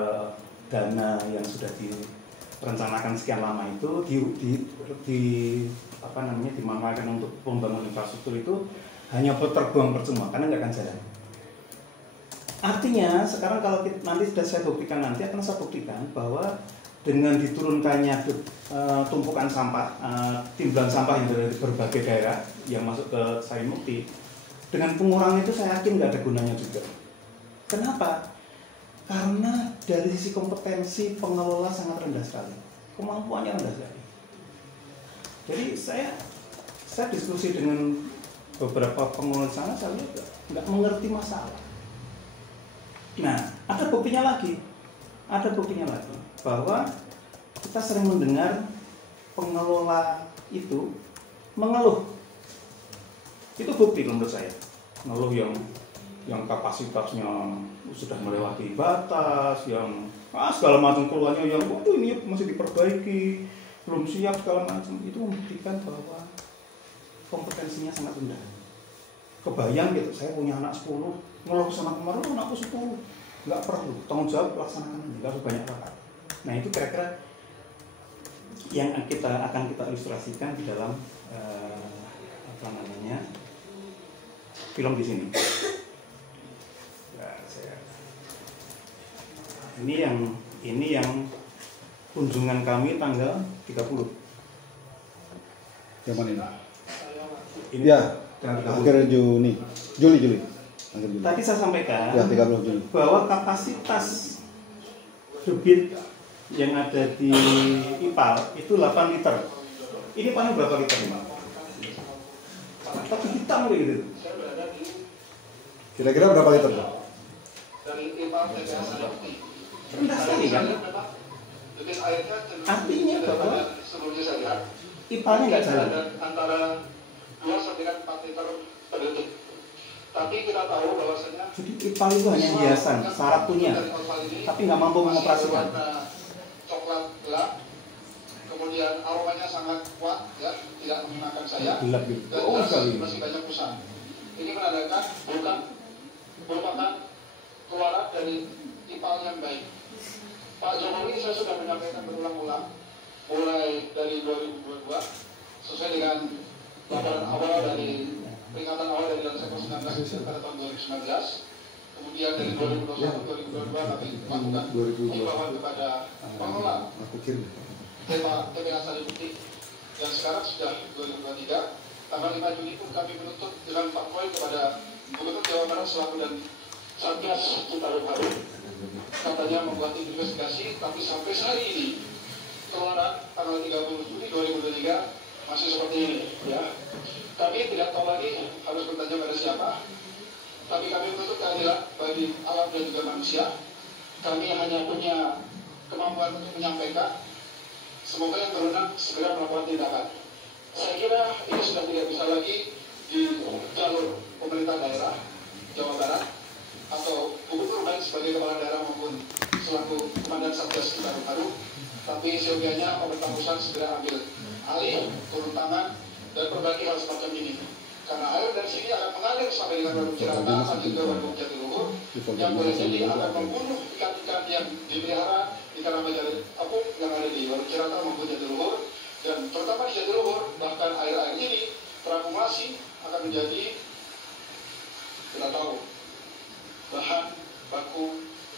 dana yang sudah direncanakan sekian lama itu dimanfaatkan untuk pembangunan infrastruktur itu hanya terbuang percuma karena nggak akan jalan. Artinya sekarang kalau nanti sudah saya buktikan, nanti akan saya buktikan bahwa dengan diturunkannya tumpukan sampah, timbulan sampah yang dari berbagai daerah yang masuk ke Sarimukti, dengan pengurangan itu saya yakin nggak ada gunanya juga. Kenapa? Karena dari sisi kompetensi pengelola sangat rendah sekali, kemampuannya rendah sekali. Jadi saya diskusi dengan beberapa pengelola sana, saya lihat nggak mengerti masalah. Nah, ada buktinya lagi bahwa kita sering mendengar pengelola itu mengeluh. Itu bukti menurut saya, mengeluh yang kapasitasnya sudah melewati batas, yang segala macam keluhannya yang ini masih diperbaiki, belum siap segala macam. Itu membuktikan bahwa kompetensinya sangat rendah. Kebayang gitu, saya punya anak 10, ngeluh kesana kemarin anakku 10, nggak perlu tanggung jawab laksanakan, nggak harus banyak pakar. Nah, itu kira-kira yang akan kita ilustrasikan di dalam film di sini. Ini yang kunjungan kami tanggal 30. Yang mana ini? Ini ya, Akhir Juli. Akhir Juli. Tadi saya sampaikan Ya, 30 Juli. bahwa kapasitas debit yang ada di IPAL itu 8 liter. Ini paling berapa liter, Pak? Tapi hitam kayak gitu. Kira-kira berapa liter, Pak? Rendah sekali kan? Artinya bahwa IPAL-nya nggak jalan. Antara 2 sampai 4 liter per detik. Tapi kita tahu bahwasanya Jadi IPAL itu hanya hiasan, syarat punya, tapi nggak mampu mengoperasikan. Coklat gelap, kemudian aromanya sangat kuat, ya, tidak mengenakan saya. Gelap gitu. Dan Oh, sekali. masih banyak pesan. Ini menandakan bukan merupakan keluaran dari IPAL yang baik. Pak Jokowi saya sudah menyampaikan berulang-ulang, mulai dari 2022, sesuai dengan laporan awal dari peringatan awal dari Sektor 19 pada tahun 2019. Kemudian dari 2021-2022 kami melakukan himbauan kepada pengelola TPA Sari Putih yang sekarang sudah 2023. Tanggal 5 Juni pun kami menuntut dengan 4 poin kepada Gubernur Jawa Barat selaku dan Satgas Citarum Harum. Katanya membuat investigasi, tapi sampai hari ini keluaran tanggal 30 Juni 2023 masih seperti ini, ya. Kami tidak tahu lagi harus bertanya pada siapa. Tapi kami menuntut keadilan bagi alam dan juga manusia. Kami hanya punya kemampuan untuk menyampaikan. Semoga yang berwenang segera melakukan tindakan. Saya kira ini sudah tidak bisa lagi di jalur pemerintah daerah Jawa Barat atau gubernur baik sebagai kepala daerah maupun selaku komandan Satgas Citarum Harum. Tapi seyogianya pemerintah pusat segera ambil alih, turun tangan, dan perbaiki hal semacam ini. Karena air dari sini akan mengalir sampai dengan Waduk Cirata, lanjut ke Waduk Jatiluhur, yang boleh jadi akan membunuh ikan-ikan yang dipelihara ikan ramadhan apung yang ada di Waduk Cirata maupun Jatiluhur, dan terutama di Jatiluhur, bahkan air-air ini terakumulasi akan menjadi, kita tahu, bahan baku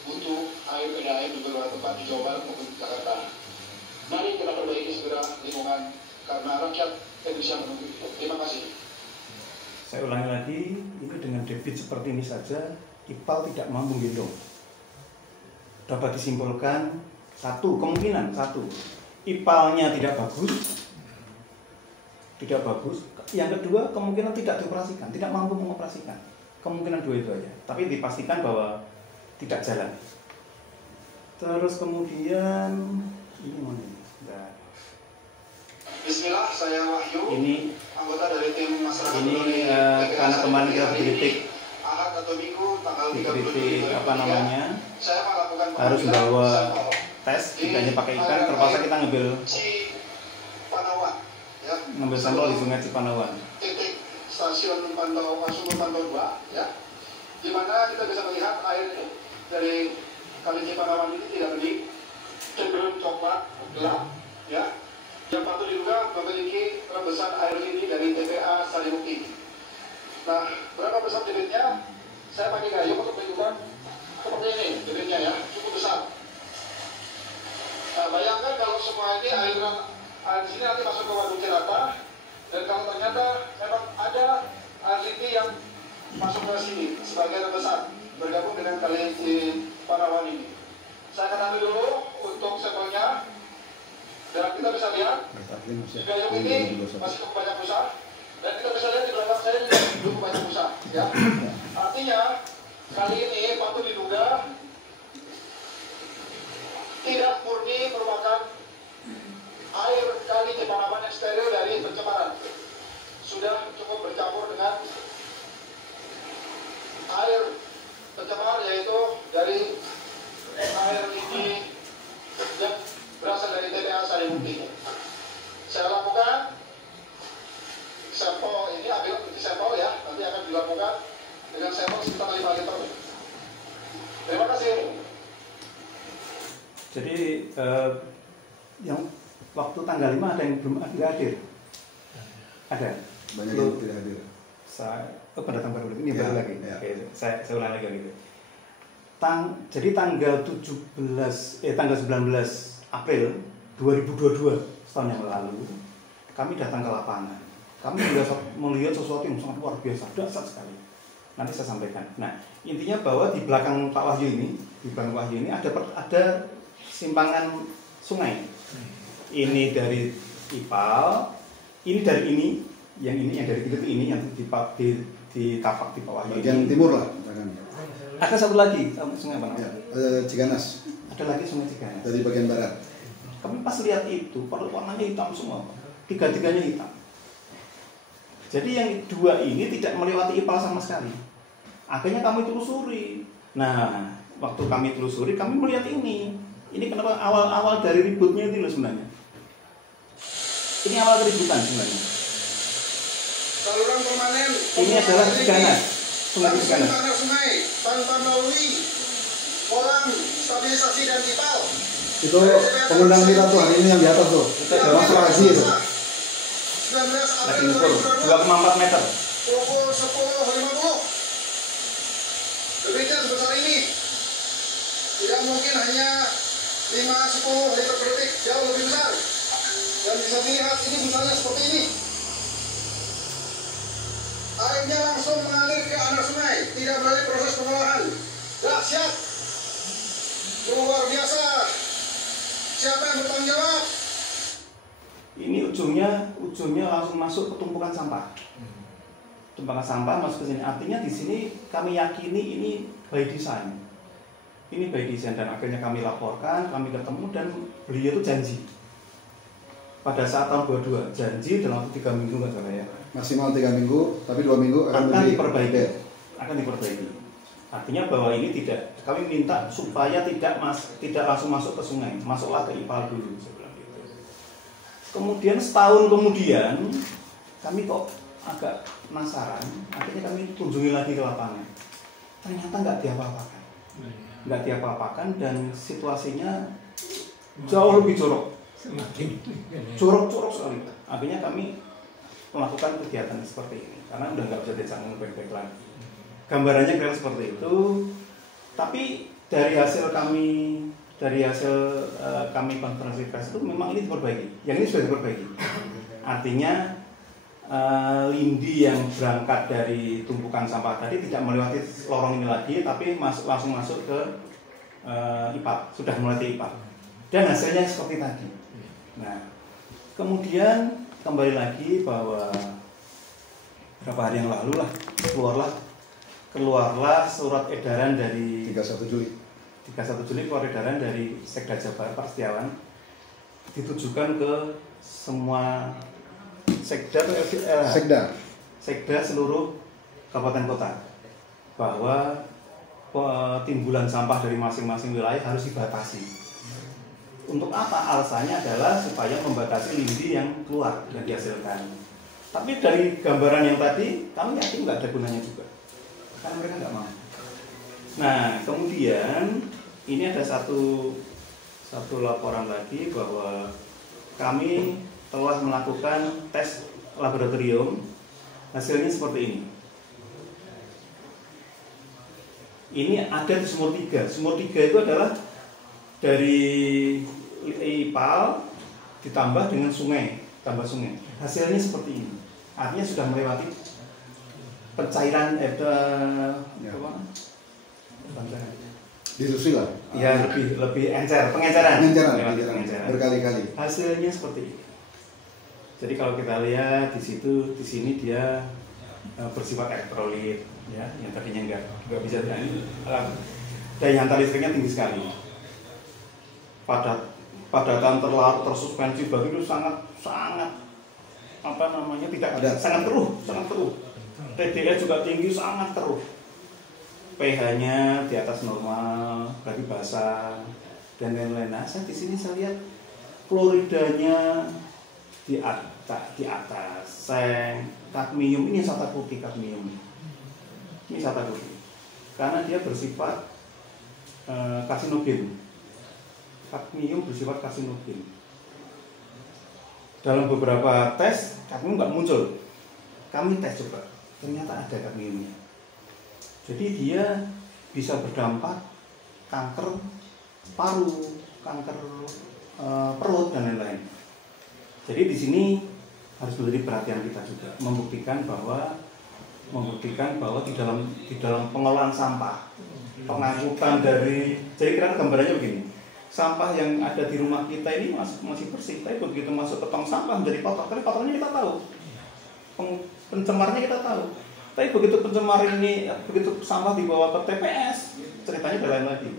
butuh air air di beberapa tempat di Jawa Barat maupun di Jakarta. Mari kita perbaiki segera lingkungan karena rakyat Indonesia menunggu. Terima kasih. Saya ulangi lagi, ini dengan debit seperti ini saja, IPAL tidak mampu gendong. Dapat disimpulkan kemungkinan satu, IPAL-nya tidak bagus. Yang kedua, kemungkinan tidak dioperasikan, tidak mampu mengoperasikan. Kemungkinan dua itu aja. Tapi dipastikan bahwa tidak jalan. Terus kemudian ini mana? Bismillah, saya Wahyu. Ini anggota dari tim masyarakat. Ini karena kemarin kita dikritik Ahad atau Minggu tanggal 30 dikritik apa namanya? Saya melakukan Harus bawa tes, tidak hanya pakai ikan, terpaksa kita ngambil Cipanawan, ya. Ngambil sampel di Sungai Cipanawan. Titik stasiun pantau sumur pantau 2, ya. Di mana kita bisa melihat air dari Kali Cipanawan ini tidak bening, cenderung coklat gelap, ya. Yang patut diduga memiliki rembesan air ini dari TPA Sari Putih. Nah, berapa besar debitnya? Saya pakai gayung untuk menunjukkan seperti ini debitnya, ya, cukup besar. Nah, bayangkan kalau semua ini air di sini nanti masuk ke Waduk Cirata, dan kalau ternyata memang ada air ini yang masuk ke sini sebagai rembesan bergabung dengan Kali Cipanawan ini. Saya akan ambil dulu untuk sampelnya. Dan kita bisa lihat di gayung ini masih cukup banyak busa, dan kita bisa lihat di belakang saya juga cukup banyak busa, ya. Artinya kali ini patut diduga tidak murni merupakan air Kali Cipanawan yang steril dari pencemaran. Sudah cukup bercampur dengan air pencemar, yaitu dari air ini yang berasal dari TPA Sari Putih. Saya lakukan sampel ini, ambil uji sampel, ya, nanti akan dilakukan dengan sampel sekitar 5 liter. Terima kasih. Jadi yang waktu tanggal 5 ada yang belum hadir? Ada? Banyak yang tidak hadir. Pendatang baru ini Ya, baru lagi. ya. Oke, saya ulang lagi gitu. Jadi tanggal 19 April 2022 tahun yang lalu kami datang ke lapangan kami melihat sesuatu yang sangat luar biasa, dahsyat sekali. Nanti saya sampaikan. Nah, intinya bahwa di belakang Pak Wahyu ini ada simpangan sungai. Ini dari IPAL, ini dari ini yang dari ini yang ditapak di Pak Wahyu. Bagian timur lah. Ada satu lagi sungai apa namanya? Ciganas. Ada lagi sungai Ciganas. Dari bagian barat. Kami pas lihat itu, warnanya hitam semua, tiga-tiganya hitam. Jadi yang dua ini tidak melewati IPAL sama sekali. Akhirnya kami telusuri. Nah, waktu kami telusuri, kami melihat ini. Ini kenapa awal dari ributnya itu loh sebenarnya. Ini awal keributan sebenarnya. Saluran permanen. Ini adalah Ciganas, sungai Ciganas. Sungai tanpa melalui kolam stabilisasi dan IPAL. Itu pengundangan kita tuh, ini yang di atas tuh. Kita masuk lagi itu. 19 Lagi April ngukur 2,4 meter. pukul 10.50. Debitnya sebesar ini. Tidak mungkin hanya 5-10 liter per detik, jauh lebih besar. Dan bisa dilihat ini besarnya seperti ini. Airnya langsung mengalir ke anak sungai, tidak melalui proses pengolahan. Dahsyat, luar biasa. Siapa yang bertanggung jawab? Ini ujungnya langsung masuk ke tumpukan sampah. Tumpukan sampah masuk ke sini. Artinya di sini kami yakini ini by design. Ini by design dan akhirnya kami laporkan, kami ketemu dan beliau itu janji. Pada saat tahun 22 janji dalam waktu 3 minggu nggak salah ya. Maksimal 3 minggu, tapi 2 minggu akan diperbaiki. Akan diperbaiki. Artinya bahwa ini tidak, kami minta supaya tidak langsung masuk ke sungai, masuklah ke IPAL dulu. Kemudian setahun kemudian kami kok agak penasaran, akhirnya kami kunjungi lagi ke lapangan. Ternyata nggak diapa-apakan dan situasinya jauh lebih jorok sekali. Akhirnya kami melakukan kegiatan seperti ini karena udah nggak bisa dicanggih baik-baik lagi. Gambarannya kira seperti itu, tapi dari hasil kami konferensi pers itu memang ini diperbaiki. Yang ini sudah diperbaiki. Artinya lindi yang berangkat dari tumpukan sampah tadi tidak melewati lorong ini lagi, tapi langsung masuk ke IPAL, sudah melewati IPAL. Dan hasilnya seperti tadi. Nah, kemudian kembali lagi bahwa beberapa hari yang lalu lah keluarlah surat edaran dari 31 Juli keluar edaran dari Sekda Jabar Pak Setiawan ditujukan ke semua sekda seluruh kabupaten kota bahwa timbulan sampah dari masing-masing wilayah harus dibatasi. Untuk apa? Alasannya adalah supaya membatasi lindi yang keluar dan dihasilkan. Tapi dari gambaran yang tadi kami yakin nggak ada gunanya juga karena mereka nggak mau. Nah, kemudian ini ada satu laporan lagi bahwa kami telah melakukan tes laboratorium. Hasilnya seperti ini. Ini ada di Sumur 3. Sumur 3 itu adalah dari IPAL ditambah dengan sungai, tambah sungai. Hasilnya seperti ini. Artinya sudah melewati pencairan disusui lah. Ya lebih pengenceran berkali-kali. Hasilnya seperti ini. Jadi kalau kita lihat di sini dia bersifat elektrolit, ya, yang tadinya nggak bisa daya hantar listriknya tinggi sekali. Padatan tersuspensi bagi itu sangat tidak ada, sangat keruh. TDS juga tinggi, sangat keruh. pH-nya di atas normal, berarti basah dan lain-lain. Nah, di sini saya lihat kloridanya di atas, seng, kadmium, ini sata putih kadmium. Ini sata putih. Karena dia bersifat karsinogen. Kadmium bersifat karsinogen. Dalam beberapa tes, kadmium nggak muncul. Kami tes coba, ternyata ada kadmiumnya. Jadi dia bisa berdampak kanker paru, kanker perut dan lain-lain. Jadi di sini harus menjadi perhatian kita juga, membuktikan bahwa di dalam pengelolaan sampah, pengangkutan dari, jadi kira gambarannya begini, sampah yang ada di rumah kita ini masih bersih, tapi begitu masuk ke tong sampah menjadi kotor, tapi kotornya kita tahu, pencemarnya kita tahu, tapi begitu pencemar ini, begitu sampah dibawa ke TPS, ceritanya udah lain lagi,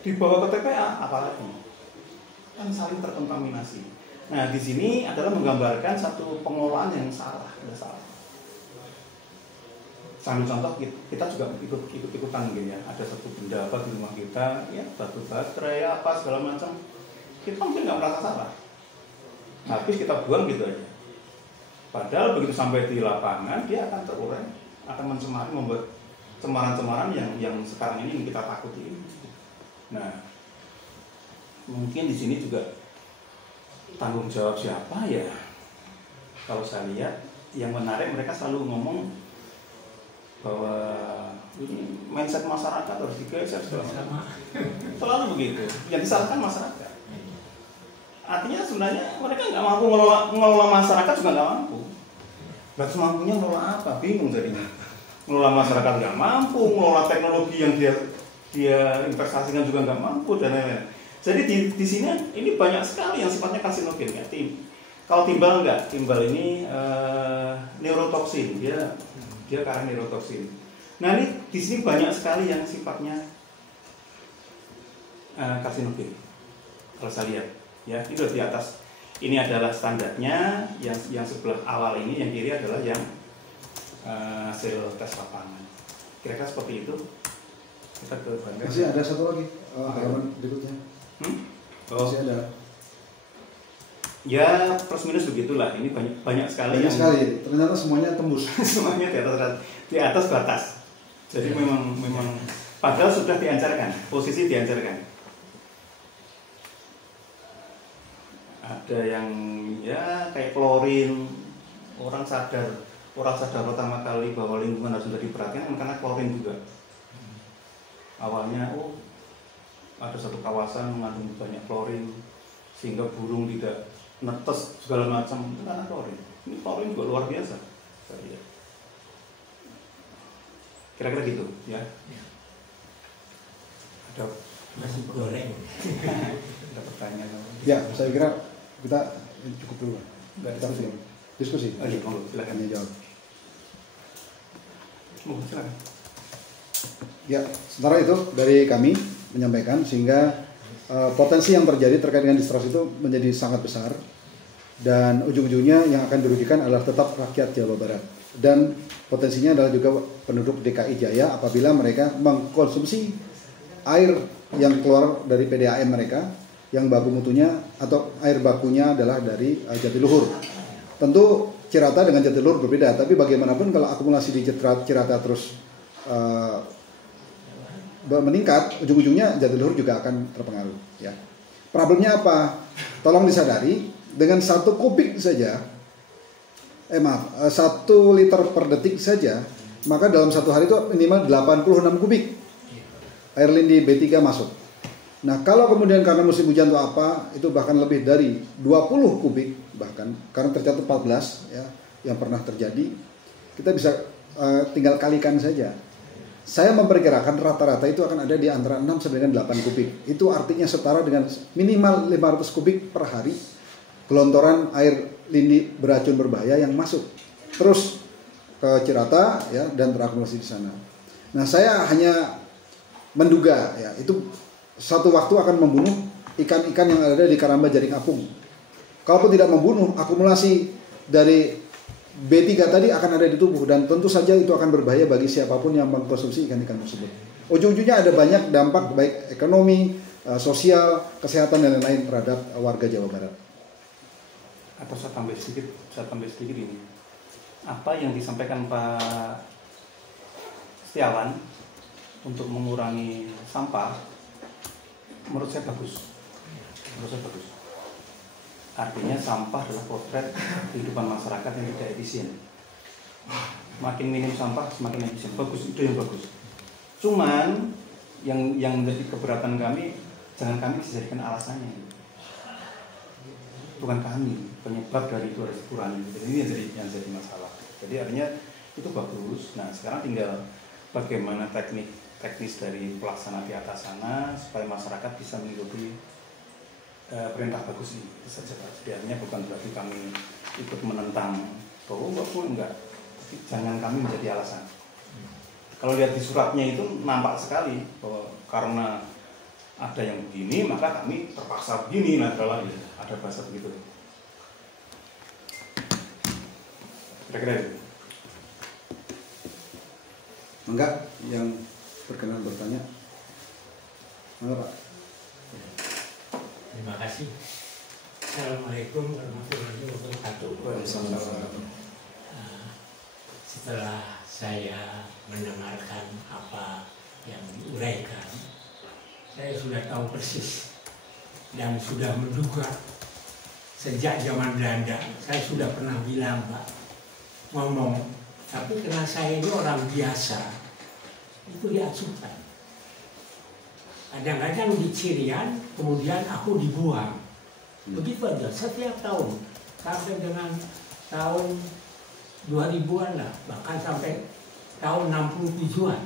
dibawa ke TPA, apalagi kan saling terkontaminasi. Nah, di sini adalah menggambarkan satu pengelolaan yang salah. Sambil contoh, kita juga ikut-ikutan mungkin ya. Ada satu benda apa di rumah kita, ya batu baterai apa segala macam. Kita mungkin nggak merasa salah. Habis kita buang gitu aja. Padahal begitu sampai di lapangan, dia akan terurai, akan mencemari, membuat cemaran-cemaran yang sekarang ini kita takuti. Nah, mungkin di sini juga tanggung jawab siapa ya? Kalau saya lihat, yang menarik mereka selalu ngomong bahwa ini mindset masyarakat harus digeser segala macam. Selalu begitu. Yang disalahkan masyarakat. Artinya sebenarnya mereka nggak mampu mengelola masyarakat juga nggak mampu. Berarti mampunya mengelola apa? Bingung jadinya. Mengelola masyarakat nggak mampu, mengelola teknologi yang dia investasikan juga nggak mampu dan lain-lain. Jadi di sini ini banyak sekali yang sifatnya karsinogen ya. Kalau timbal enggak, timbal ini neurotoksin, dia karena neurotoksin. Nah ini di sini banyak sekali yang sifatnya karsinogen. Kalau saya lihat, ya itu di atas. Ini adalah standarnya, yang sebelah awal ini, yang kiri adalah yang hasil tes lapangan. Kira-kira seperti itu. Kita ke bangga. Masih ada satu lagi halaman berikutnya. Masih ada. Ya plus minus begitulah. Ini banyak sekali. Banyak sekali. Ternyata semuanya tembus. Semuanya di atas batas. Jadi memang padahal sudah diancarkan, posisi diancarkan. Ada yang ya kayak klorin, orang sadar pertama kali bahwa lingkungan harus menjadi perhatian karena klorin juga. Awalnya ada satu kawasan mengandung banyak klorin sehingga burung tidak netes segala macam, itu karena klorin. Ini klorin juga luar biasa. Kira-kira gitu ya. Ada nasi goreng. Ada pertanyaan? Ya, saya kira kita cukup dulu. Kita diskusi. Oh iya, silakan jawab. Silakan. Ya, sementara itu dari kami menyampaikan sehingga potensi yang terjadi terkait dengan distrust itu menjadi sangat besar dan ujung-ujungnya yang akan dirugikan adalah tetap rakyat Jawa Barat dan potensinya adalah juga penduduk DKI Jaya apabila mereka mengkonsumsi air yang keluar dari PDAM mereka yang baku mutunya atau air bakunya adalah dari Jatiluhur. Tentu Cirata dengan Jatiluhur berbeda, tapi bagaimanapun kalau akumulasi di Cirata terus meningkat, ujung-ujungnya Jatiluhur juga akan terpengaruh. Ya. Problemnya apa? Tolong disadari, dengan 1 kubik saja, 1 liter per detik saja, maka dalam 1 hari itu minimal 86 kubik air lindi B3 masuk. Nah kalau kemudian karena musim hujan itu apa, itu bahkan lebih dari 20 kubik bahkan, karena tercatat 14 ya, yang pernah terjadi, kita bisa tinggal kalikan saja. Saya memperkirakan rata-rata itu akan ada di antara 6 sampai dengan 8 kubik. Itu artinya setara dengan minimal 500 kubik per hari gelontoran air lindi beracun berbahaya yang masuk terus ke Cirata ya, dan terakumulasi di sana. Nah saya hanya menduga ya, itu satu waktu akan membunuh ikan-ikan yang ada di Karamba Jaring Apung. Kalaupun tidak membunuh, akumulasi dari B3 tadi akan ada di tubuh dan tentu saja itu akan berbahaya bagi siapapun yang mengkonsumsi ikan-ikan tersebut. Ujung-ujungnya ada banyak dampak baik ekonomi, sosial, kesehatan dan lain-lain terhadap warga Jawa Barat. Atau saya tambah sedikit ini. Apa yang disampaikan Pak Setiawan untuk mengurangi sampah, menurut saya bagus. Artinya sampah adalah potret kehidupan masyarakat yang tidak efisien. Makin minim sampah, semakin efisien. Bagus, itu yang bagus. Cuman yang menjadi keberatan kami, jangan kami dijadikan alasannya. bukan kami, penyebab dari itu harus dikurangi. Jadi ini yang jadi masalah. Jadi artinya itu bagus. Nah sekarang tinggal bagaimana teknis dari pelaksana di atas sana supaya masyarakat bisa mengikuti perintah bagus ini. Itu saja Pak. Artinya bukan berarti kami ikut menentang bahwa enggak. Jangan kami menjadi alasan. Kalau lihat di suratnya itu nampak sekali bahwa karena ada yang begini maka kami terpaksa begini, nah kalau ada bahasa begitu. Kira-kira itu. Enggak, yang berkenan bertanya. Enggak Pak. Terima kasih. Assalamualaikum warahmatullahi wabarakatuh. Waalaikumsalam. Setelah saya mendengarkan apa yang diuraikan, saya sudah tahu persis dan sudah menduga sejak zaman Belanda. Saya sudah pernah bilang Pak, ngomong, tapi karena saya ini orang biasa, itu diacuhkan. Kadang-kadang di Cirian, kemudian aku dibuang. Begitu aja, setiap tahun. Sampai dengan tahun 2000-an lah, bahkan sampai tahun 67-an.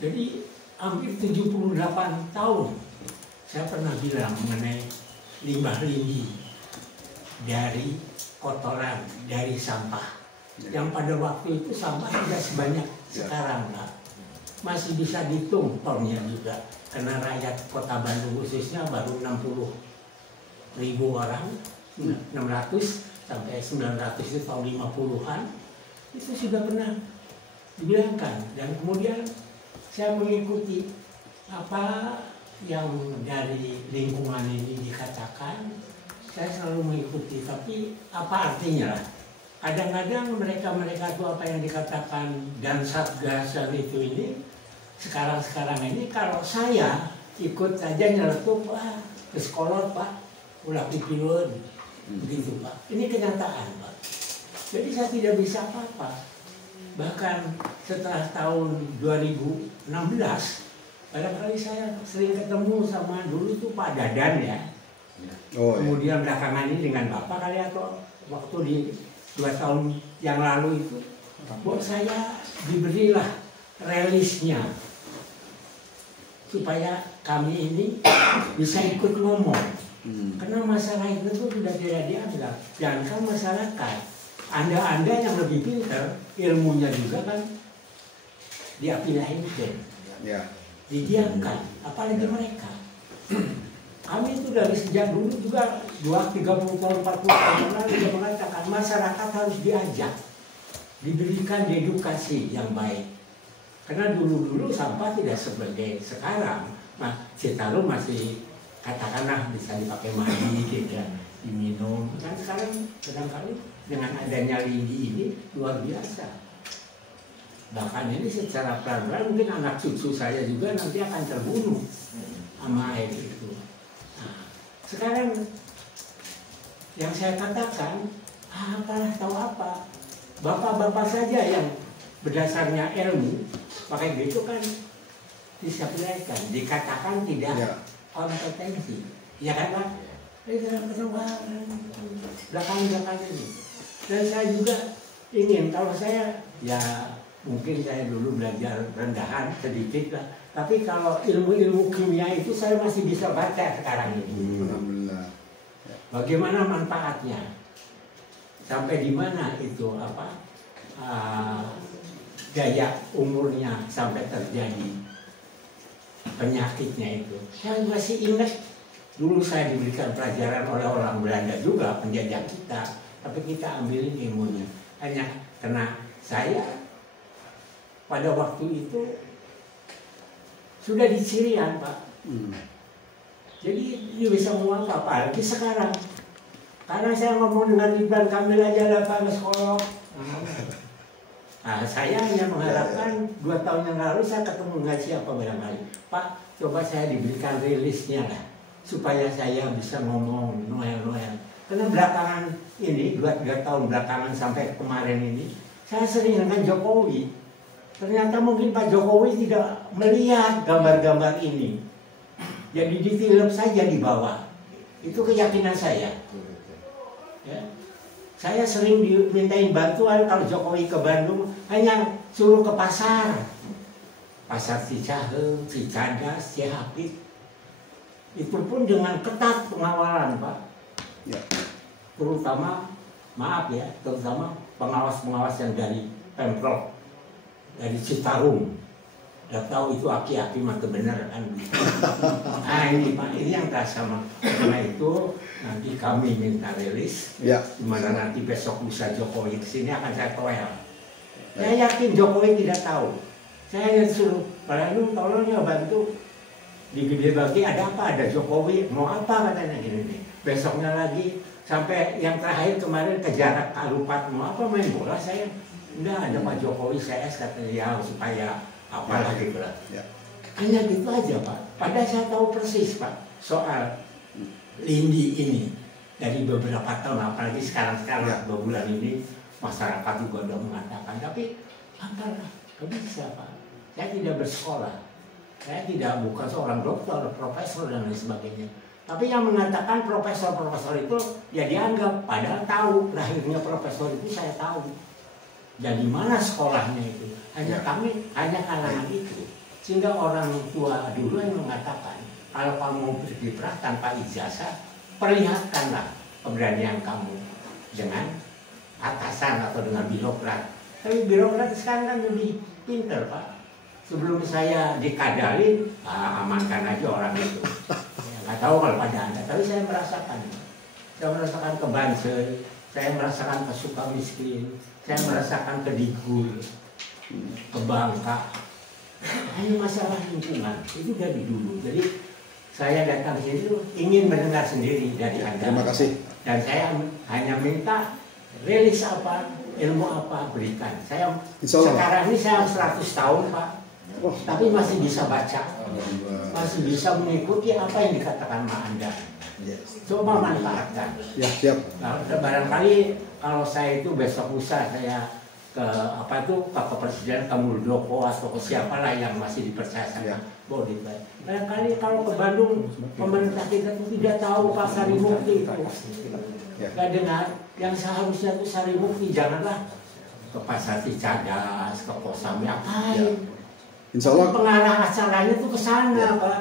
Jadi hampir 78 tahun saya pernah bilang mengenai limbah lindi dari kotoran, dari sampah. Yang pada waktu itu sampah tidak sebanyak sekarang Pak. Masih bisa dihitung tonnya juga. Karena rakyat kota Bandung khususnya baru 60.000 orang, 600 sampai 900 itu tahun 50-an, itu sudah pernah dibilangkan. Dan kemudian saya mengikuti apa yang dari lingkungan ini dikatakan, saya selalu mengikuti. Tapi apa artinya lah? Kadang-kadang mereka itu apa yang dikatakan dan Satgas dan itu ini, sekarang ini kalau saya ikut saja nyeletuk, Pak, ke sekolah Pak, ulah pipiluan. Begitu Pak, ini kenyataan Pak. Jadi saya tidak bisa apa-apa. Bahkan setelah tahun 2016, barangkali saya sering ketemu sama dulu tuh Pak Dadan ya. Kemudian belakangan ini dengan Bapak kali atau waktu di 2 tahun yang lalu itu, buat saya diberilah realisnya supaya kami ini bisa ikut ngomong. Karena masalah itu sudah tidak dianggap. Jangan masyarakat, anda yang lebih pintar, ilmunya juga kan diapilahkan, didiamkan, apalagi mereka. Kami itu dari sejak dulu juga 30 tahun, 40 tahun lalu sudah mengatakan masyarakat harus diajak, diberikan edukasi yang baik. Karena dulu sampah tidak sebagai sekarang. Nah, Citarum masih katakanlah bisa dipakai mandi gitu ya, diminum. Kan sekarang kadang-kali dengan adanya lindi ini luar biasa. Bahkan ini secara pelan-pelan mungkin anak cucu saya juga nanti akan terbunuh sama air itu. Nah, sekarang yang saya katakan, apalah tahu apa, bapak-bapak saja yang berdasarnya ilmu pakai gitu kan bisa belajar, dikatakan tidak kompetensi, ya kan Pak? Belakang ini. Dan saya juga ingin, kalau saya, ya mungkin saya dulu belajar rendahan sedikit lah, tapi kalau ilmu-ilmu kimia itu saya masih bisa baca sekarang ini. Alhamdulillah. Bagaimana manfaatnya? Sampai di mana itu daya umurnya sampai terjadi penyakitnya itu. Saya masih ingat dulu saya diberikan pelajaran oleh orang Belanda juga, penjajah kita, tapi kita ambilin ilmunya. Hanya karena saya pada waktu itu sudah di Cirian Pak. Jadi dia bisa ngomong apa lagi sekarang. Karena saya ngomong dengan Ridwan Kamil aja lah Pak sekolah. Nah, saya hanya mengharapkan 2 tahun yang lalu saya ketemu dengan siapa barangkali, Pak, coba saya diberikan rilisnya lah, supaya saya bisa ngomong Noel. Karena belakangan ini, 2-3 tahun belakangan sampai kemarin ini, saya sering dengan Jokowi. Ternyata mungkin Pak Jokowi tidak melihat gambar-gambar ini. Jadi di film saja di bawah. Itu keyakinan saya. Ya. Saya sering dimintain bantuan kalau Jokowi ke Bandung, hanya suruh ke pasar. Pasar Cicahem, Cicadas, Cihapit. Itu pun dengan ketat pengawalan, Pak. Ya. Terutama, maaf ya, terutama pengawas-pengawas yang dari Pemprov, dari Citarum. Udah tahu itu aki-aki mah bener kan. Nah ini Pak, ini yang tak sama. Karena itu nanti kami minta rilis. Ya. Dimana nanti besok bisa Jokowi kesini akan saya toel. Saya yakin Jokowi tidak tahu. Saya yang suruh, Pak Anu tolong ya bantu. Di Gede Bagi ada apa? Ada Jokowi. Mau apa katanya gini nih. Besoknya lagi sampai yang terakhir kemarin ke Jarak Kalupat. Mau apa main bola saya? Enggak, ada Pak Jokowi CS katanya ya supaya apalah gitu lah. Ya. Hanya gitu aja Pak. Padahal saya tahu persis Pak soal lindi ini dari beberapa tahun, apalagi sekarang-sekarang Ya. 2 bulan ini masyarakat juga udah mengatakan, tapi apalah, gak bisa Pak. Saya tidak bersekolah, saya tidak bukan seorang dokter, profesor dan lain sebagainya. Tapi yang mengatakan profesor-profesor itu ya dianggap, padahal tahu lahirnya profesor itu saya tahu. Dari mana sekolahnya itu? Hanya kami, hanya kalangan itu. Sehingga orang tua dulu yang mengatakan, kalau kamu mau berkiprah tanpa ijazah, perlihatkanlah keberanian kamu dengan atasan atau dengan birokrat. Tapi birokrat sekarang kan lebih pinter Pak. Sebelum saya dikadalin, amankan aja orang itu. Nggak tahu kalau pada Anda, tapi saya merasakan. Saya merasakan ke Banser, saya merasakan ke Sukamiskin, saya merasakan ke Digul, ke Bangka. Hanya masalah lingkungan, itu dari dulu. Jadi saya datang ke sini ingin mendengar sendiri dari Anda. Terima kasih. Dan saya hanya minta rilis apa, ilmu apa berikan. Saya sekarang ini saya 100 tahun Pak, tapi masih bisa baca, masih bisa mengikuti apa yang dikatakan sama Anda. Coba manfaatkan. Ya, siap. Nah, barangkali kalau saya itu besok lusa saya ke apa itu Pak Presiden, ke Muldoko atau ke siapalah yang masih dipercaya sama Bodi. Barangkali kalau ke Bandung pemerintah kita itu tidak tahu Pak Sarimukti itu. Gak dengar. Yang seharusnya itu Sarimukti, janganlah ke Pasar Cicadas, ke Kosambi, apain. Insya Allah pengarah acaranya itu ke sana Pak.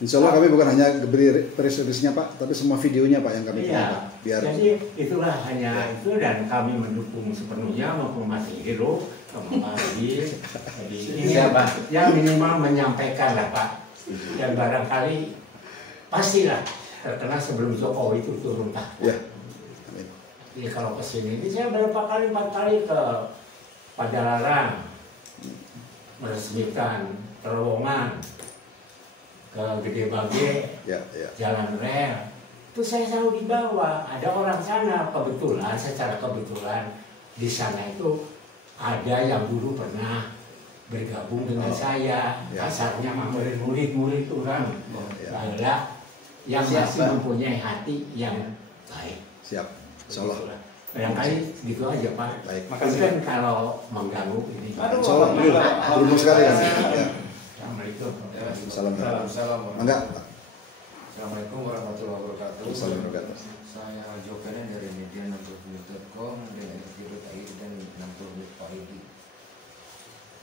Insya Allah kami bukan hanya beri press release-nya Pak, tapi semua videonya Pak yang kami punya Pak. Biar Jadi itulah hanya itu, dan kami mendukung sepenuhnya maupun Mas Hiro, Pak Adi. Jadi ini ya Pak, yang minimal menyampaikan lah Pak. Dan barangkali pastilah terkena sebelum Jokowi itu turun tahta. ya. Jadi kalau kesini ini saya berapa kali, 4 kali ke Padalarang meresmikan terowongan, ke Gede Bage, Ya. jalan rel, itu saya selalu dibawa. Ada orang sana kebetulan, secara kebetulan di sana itu ada yang dulu pernah bergabung dengan saya, kasarnya murid-murid orang, yang masih mempunyai hati yang baik. Siap. Insya Allah. Barangkali gitu aja Pak. Baik. Mungkin kalau mengganggu ini. Insya Allah. Beruntung sekali kan. Ya. Assalamualaikum. Assalamualaikum. Enggak. Assalamualaikum warahmatullahi wabarakatuh. Assalamualaikum. Saya Jokenen dari media 60.com dengan RT.id dan 60.id.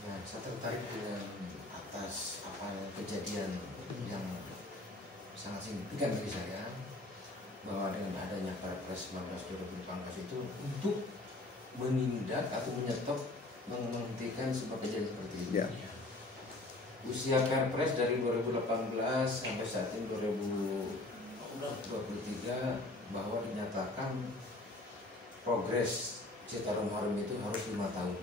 Nah, saya tertarik dengan atas kejadian yang sangat signifikan bagi saya, bahwa dengan adanya Perpres 19/2018 itu untuk menindak atau menyetop, menghentikan sebuah kejadian seperti ini. Ya. Usia Perpres dari 2018 sampai saat ini 2023 bahwa dinyatakan progres Citarum Harum itu harus 5 tahun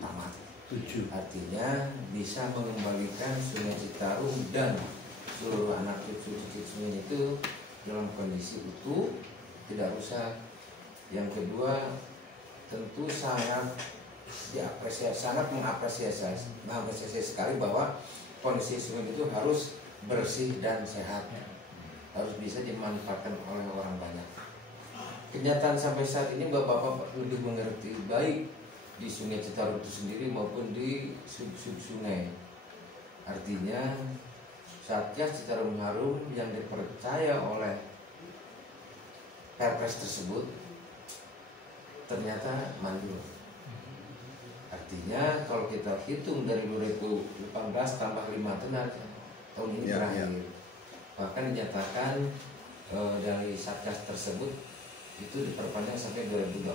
tamat. 7. Artinya bisa mengembalikan Sungai Citarum dan seluruh anak cucu sungai itu dalam kondisi utuh, tidak rusak. Yang kedua, tentu sangat diapresiasi, sangat mengapresiasi sekali bahwa kondisi sungai itu harus bersih dan sehat, harus bisa dimanfaatkan oleh orang banyak. Kenyataan sampai saat ini Bapak-bapak lebih mengerti baik di Sungai Citarum itu sendiri maupun di sub-sub sungai. Artinya Satgas Citarum Harum yang dipercaya oleh Perpres tersebut ternyata mandul. Artinya kalau kita hitung dari 2018 tambah 5 tahun ini berakhir. Bahkan dinyatakan dari Satgas tersebut itu diperpanjang sampai 2024.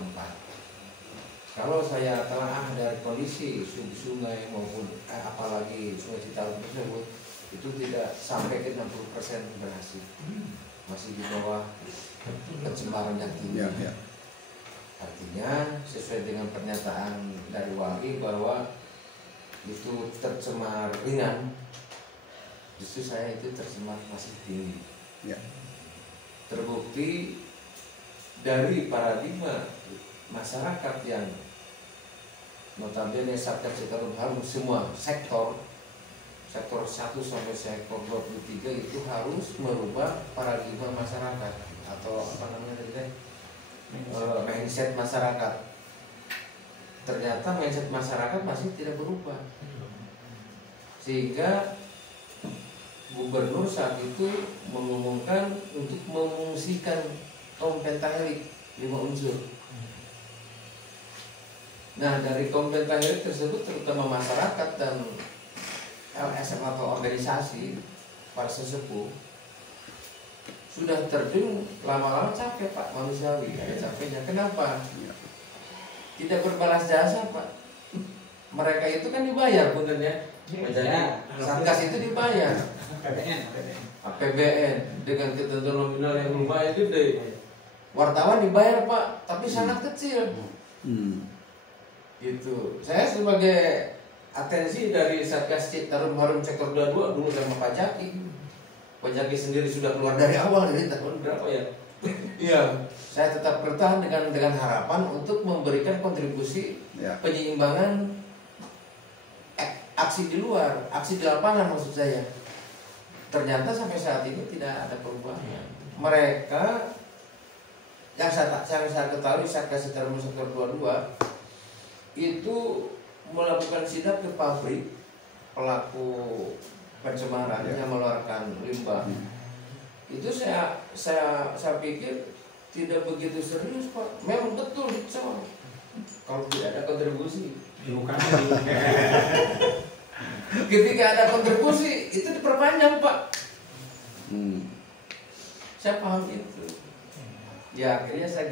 Kalau saya telah dari kondisi sungai maupun apalagi Sungai Citarum tersebut itu tidak sampai ke 60% berhasil, masih di bawah pencemaran yang tinggi. Artinya sesuai dengan pernyataan dari Wali bahwa itu tercemar ringan, justru saya itu tercemar masih tinggi. Terbukti dari paradigma masyarakat yang notabene Satgas Citarum Harum semua sektor 1 sampai sektor 23 itu harus merubah paradigma masyarakat atau apa namanya tadi, mindset masyarakat. Ternyata mindset masyarakat masih tidak berubah, sehingga gubernur saat itu mengumumkan untuk mengungsikan kaum pentahelik 5 unsur. Nah, dari kaum pentahelik tersebut terutama masyarakat dan LSM atau organisasi para sesepuh sudah terjun, lama-lama capek Pak, manusiawi ada capeknya. Kenapa? Tidak berbalas jasa Pak. Mereka itu kan dibayar puntennya. Jadi Satgas itu dibayar APBN dengan ketentuan nominal yang lumayan gede. Wartawan dibayar Pak, tapi sangat kecil. Itu saya sebagai atensi dari Satgas Citarum Harum sektor 22 dulu sama Pak Jaki sendiri sudah keluar dari awal dari tahun berapa ya? Iya, saya tetap bertahan dengan harapan untuk memberikan kontribusi penyeimbangan aksi di luar, aksi di lapangan maksud saya. Ternyata sampai saat ini tidak ada perubahan. Mereka yang saya ketahui Satgas Citarum sektor 22 itu melakukan sidak ke pabrik pelaku pencemaran yang mengeluarkan limbah. Itu saya pikir tidak begitu serius Pak. Memang betul dicor. Kalau tidak ada kontribusi, ketika ada kontribusi itu diperpanjang Pak. Saya paham itu. Ya akhirnya saya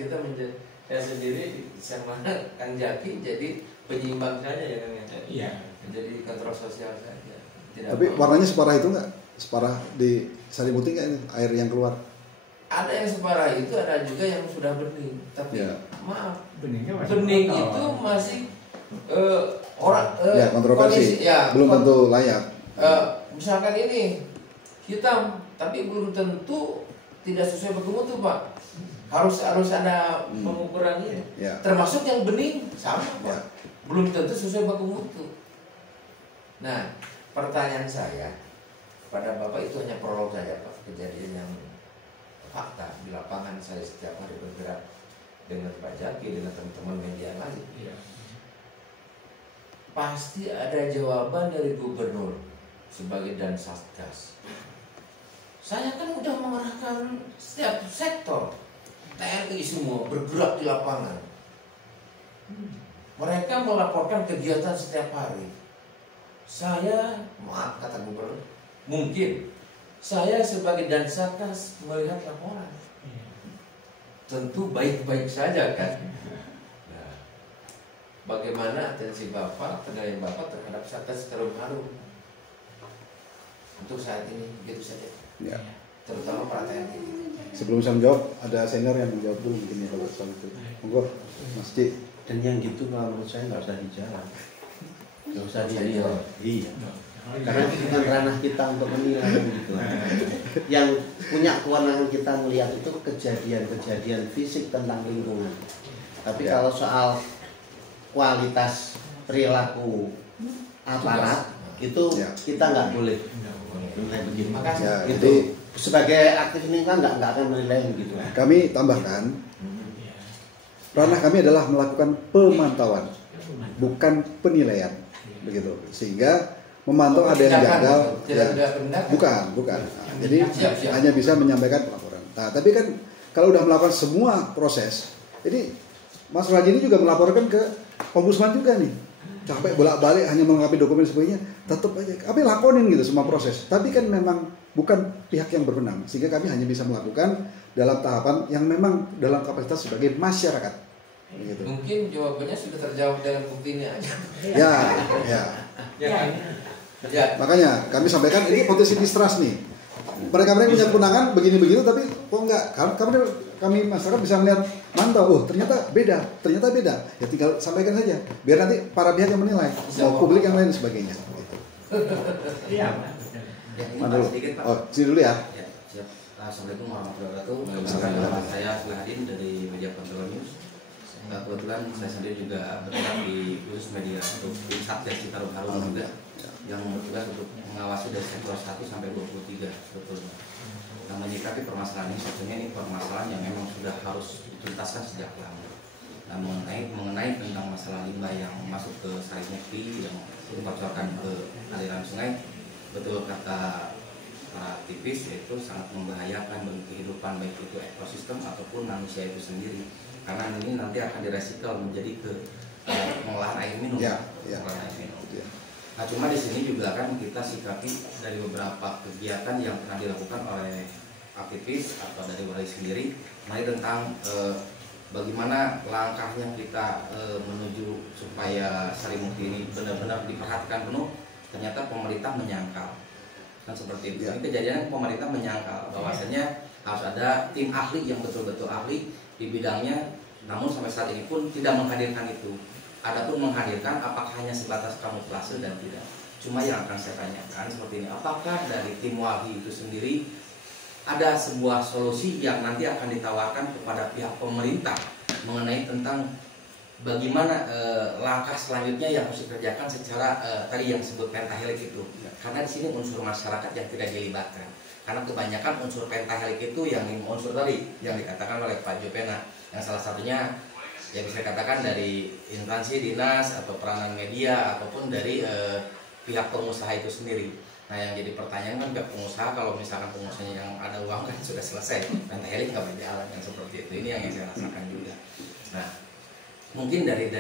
sendiri sama Kang Jaki jadi penyeimbang saja ya Kang ya. Iya. Jadi kontrol sosial saja. Tapi warnanya separah itu nggak? Separah di Sarimuti nggak air yang keluar? Ada yang separah itu, ada juga yang sudah bening. Tapi maaf, bening itu masih kontroversi. Belum tentu layak. Misalkan ini hitam, tapi belum tentu tidak sesuai baku mutu Pak. Harus ada pengukurannya. Termasuk yang bening sama Pak. Belum tentu sesuai baku mutu. Nah, pertanyaan saya pada Bapak itu hanya prolog saja Pak, kejadian yang fakta di lapangan. Saya setiap hari bergerak dengan Pak Jaki, dengan teman-teman media lain. Pasti ada jawaban dari gubernur sebagai dan Satgas. Saya kan udah mengerahkan setiap sektor, TNI semua bergerak di lapangan. Mereka melaporkan kegiatan setiap hari. Saya, maaf kata gubernur, mungkin saya sebagai dan Satgas melihat laporan, tentu baik-baik saja kan. Nah, bagaimana atensi Bapak, penilaian Bapak terhadap Satgas Citarum Harum untuk saat ini, begitu saja. Terutama para TNI. Sebelum saya menjawab, ada senior yang menjawab dulu mungkin ya kalau soal itu. Monggo, Mas Ci. Dan yang gitu kalau menurut saya nggak usah di jalan, nggak usah di jalan. Iya. Karena itu bukan ranah kita untuk menilai gitu. Yang punya kewenangan kita melihat itu kejadian-kejadian fisik tentang lingkungan. Tapi kalau soal kualitas perilaku aparat itu kita nggak boleh menilai begitu. Ya, itu sebagai aktif lingkungan nggak akan menilai begitu. Kami tambahkan, ranah kami adalah melakukan pemantauan, bukan penilaian, begitu. Sehingga memantau ada yang gagal, bukan. Nah, jadi hanya bisa menyampaikan laporan. Nah, tapi kan kalau udah melakukan semua proses, jadi Mas Raji ini juga melaporkan ke Ombudsman juga nih, capek bolak-balik hanya melengkapi dokumen sebagainya, tetap aja kami lakonin gitu semua proses. Tapi kan memang bukan pihak yang berwenang, sehingga kami hanya bisa melakukan dalam tahapan yang memang dalam kapasitas sebagai masyarakat. Gitu. Mungkin jawabannya sudah terjawab dengan bukti ini aja. Ya. Makanya kami sampaikan ini potensi distrust nih. Mereka punya kewenangan begini-begitu, tapi kok enggak? Kami masyarakat bisa melihat, mantau, oh ternyata beda. Ya tinggal sampaikan saja, biar nanti para pihak yang menilai, publik yang lain dan sebagainya. Iya. Pak, sedikit Pak. Oh, sini dulu ya. Ya, siap. Assalamualaikum warahmatullahi wabarakatuh. Saya Sulahadin dari Media Kontrol News. Kebetulan saya sendiri juga bergerak di khusus media untuk tim Satgas Citarum Harum juga, yang bertugas untuk mengawasi dari sektor 1 sampai 23 sebetulnya. Nah, menyikapi permasalahan ini, sebetulnya ini permasalahan yang memang sudah harus dituntaskan sejak lama. Nah, mengenai tentang masalah limbah yang masuk ke Sarimukti yang dibocorkan ke aliran sungai, betul kata para aktivis, yaitu sangat membahayakan bagi kehidupan baik itu ekosistem ataupun manusia itu sendiri, karena ini nanti akan diresikel menjadi ke pengolahan air minum. Pengolahan air minum. Nah, cuma di sini juga kan kita sikapi dari beberapa kegiatan yang pernah dilakukan oleh aktivis atau dari Walhi sendiri, mengenai tentang bagaimana langkahnya kita menuju supaya Sarimukti ini benar-benar diperhatikan penuh. Ternyata pemerintah menyangkal, kan seperti itu. Ini kejadian pemerintah menyangkal bahwasanya harus ada tim ahli yang betul-betul ahli di bidangnya, namun sampai saat ini pun tidak menghadirkan itu. Adapun menghadirkan, apakah hanya sebatas kamuflase dan tidak. Cuma yang akan saya tanyakan seperti ini, apakah dari tim Walhi itu sendiri ada sebuah solusi yang nanti akan ditawarkan kepada pihak pemerintah mengenai tentang bagaimana langkah selanjutnya yang harus dikerjakan secara tadi yang disebut pentahelik itu. Karena di sini unsur masyarakat yang tidak dilibatkan. Karena kebanyakan unsur pentahelik itu yang unsur tadi yang dikatakan oleh Pak Jopena, yang salah satunya ya bisa dikatakan dari instansi dinas atau peranan media ataupun dari pihak pengusaha itu sendiri. Nah, yang jadi pertanyaan kan pihak pengusaha, kalau misalkan pengusahanya yang ada uang kan sudah selesai, pentahelik nggak berjalan yang seperti itu. Ini yang saya rasakan juga. Nah, mungkin dari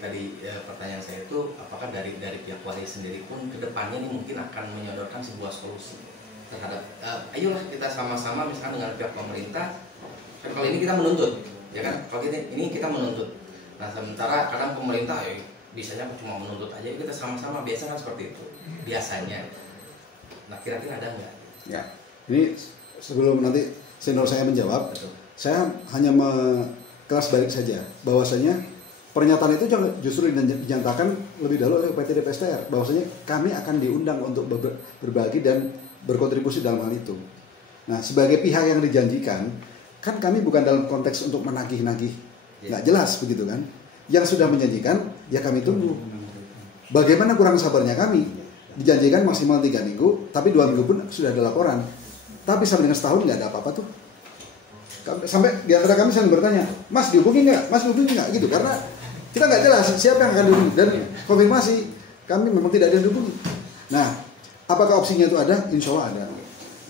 tadi pertanyaan saya itu, apakah dari pihak Walhi sendiri pun kedepannya ini mungkin akan menyodorkan sebuah solusi terhadap ayolah kita sama-sama misalkan dengan pihak pemerintah, kan kalau ini kita menuntut, ya kan, kalau ini kita menuntut. Nah, sementara kadang pemerintah bisanya cuma menuntut aja, kita sama-sama biasa kan seperti itu biasanya. Nah, kira-kira ada nggak? Ya, ini sebelum nanti senior saya menjawab, saya hanya kelas balik saja bahwasanya pernyataan itu justru dinyatakan lebih dahulu oleh PT DPSTR bahwasanya kami akan diundang untuk berbagi dan berkontribusi dalam hal itu. Nah, sebagai pihak yang dijanjikan, kan kami bukan dalam konteks untuk menagih-nagih, nggak jelas begitu kan? Yang sudah menjanjikan, ya kami tunggu. Bagaimana kurang sabarnya kami? Dijanjikan maksimal 3 minggu, tapi 2 minggu pun sudah ada laporan. Tapi sampai dengan setahun nggak ada apa-apa tuh. Sampai di antara kami saling bertanya, Mas dihubungi nggak? Mas dihubungi nggak? Gitu, karena kita nggak jelas siapa yang akan dihubungi. Dan konfirmasi, kami memang tidak ada yang dihubungi. Nah, apakah opsinya itu ada? Insya Allah ada.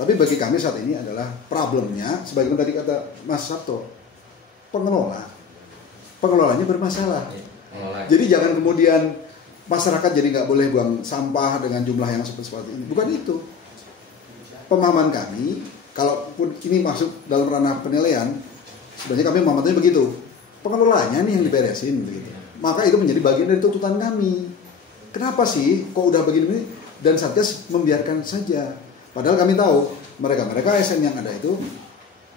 Tapi bagi kami saat ini adalah problemnya, sebagaimana tadi kata Mas Sabto, pengelolanya bermasalah. Jadi jangan kemudian masyarakat jadi nggak boleh buang sampah dengan jumlah yang seperti ini. Bukan itu. Pemahaman kami, kalaupun ini masuk dalam ranah penilaian, sebenarnya kami pemahamannya begitu. Pengelolanya nih yang diberesin begitu. Maka itu menjadi bagian dari tuntutan kami. Kenapa sih kok udah begini dan Satgas membiarkan saja? Padahal kami tahu mereka ASN yang ada itu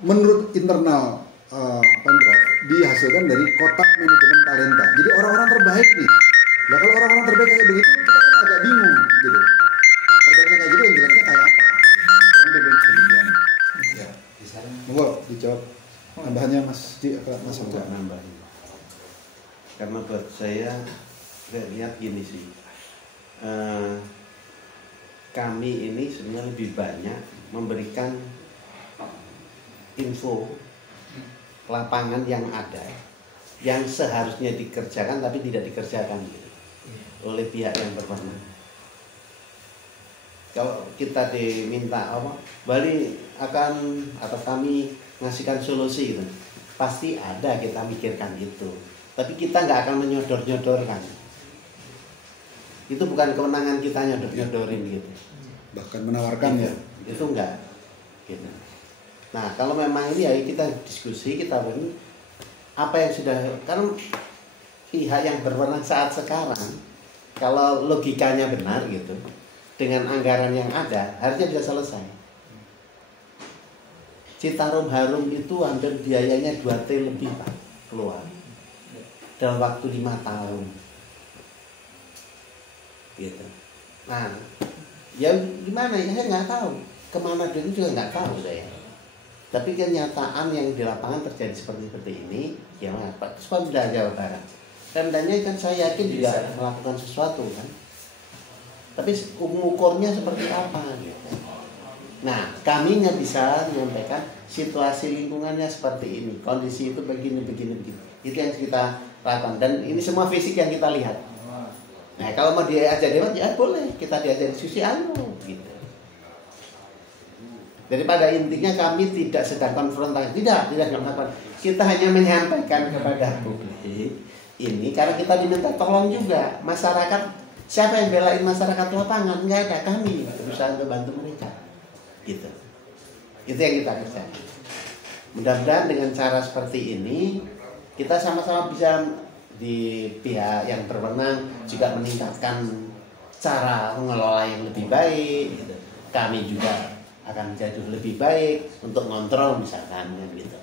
menurut internal Pemprov dihasilkan dari kotak manajemen talenta. Jadi orang-orang terbaik nih. Nah, kalau orang-orang terbaik kayak begitu, kita kan agak bingung gitu. Terbaiknya kayak gitu, yang jeleknya kayak apa? Orang demikian. Ya. Monggo dijawab. Tambahannya Mas Enggak nambahin. Karena buat saya lihat gini sih. Kami ini sebenarnya lebih banyak memberikan info lapangan yang ada, yang seharusnya dikerjakan tapi tidak dikerjakan gitu, oleh pihak yang berwenang. kalau kita diminta apa, Bali akan atau kami ngasihkan solusi gitu, pasti ada kita mikirkan itu. Tapi kita nggak akan menyodor-nyodorkan. Itu bukan kewenangan kita nyodor-nyodorin gitu. Bahkan menawarkan ya. Itu enggak. Gitu. Nah kalau memang ini ya kita diskusi, kita ini apa yang sudah, karena pihak yang berwenang saat sekarang, kalau logikanya benar gitu, dengan anggaran yang ada harusnya bisa selesai. Citarum Harum itu hampir biayanya 2T lebih Pak keluar dalam waktu 5 tahun. Gitu. Nah, ya gimana ya, saya nggak tahu kemana duit juga nggak tahu saya. Tapi kenyataan yang di lapangan terjadi seperti ini, ya Pak Pemda Jawa Barat. Pemdanya kan saya yakin juga melakukan sesuatu kan. Tapi ukurnya seperti apa gitu. Nah, kami nggak bisa menyampaikan situasi lingkungannya seperti ini, kondisi itu begini. Itu yang kita lakukan dan ini semua fisik yang kita lihat. Nah, kalau mau diajak debat ya boleh, kita diajak diskusi gitu. Jadi pada intinya kami tidak sedang konfrontasi, tidak konfrontasi. Kita hanya menyampaikan kepada publik ini karena kita diminta tolong juga masyarakat. Siapa yang belain masyarakat lapangan? Nggak ada, kami berusaha untuk bantu mereka. Gitu. Itu yang kita kerjakan. Mudah-mudahan dengan cara seperti ini kita sama-sama bisa di pihak yang berwenang juga meningkatkan cara mengelola yang lebih baik. Gitu. Kami juga akan jadi lebih baik untuk ngontrol misalkan gitu.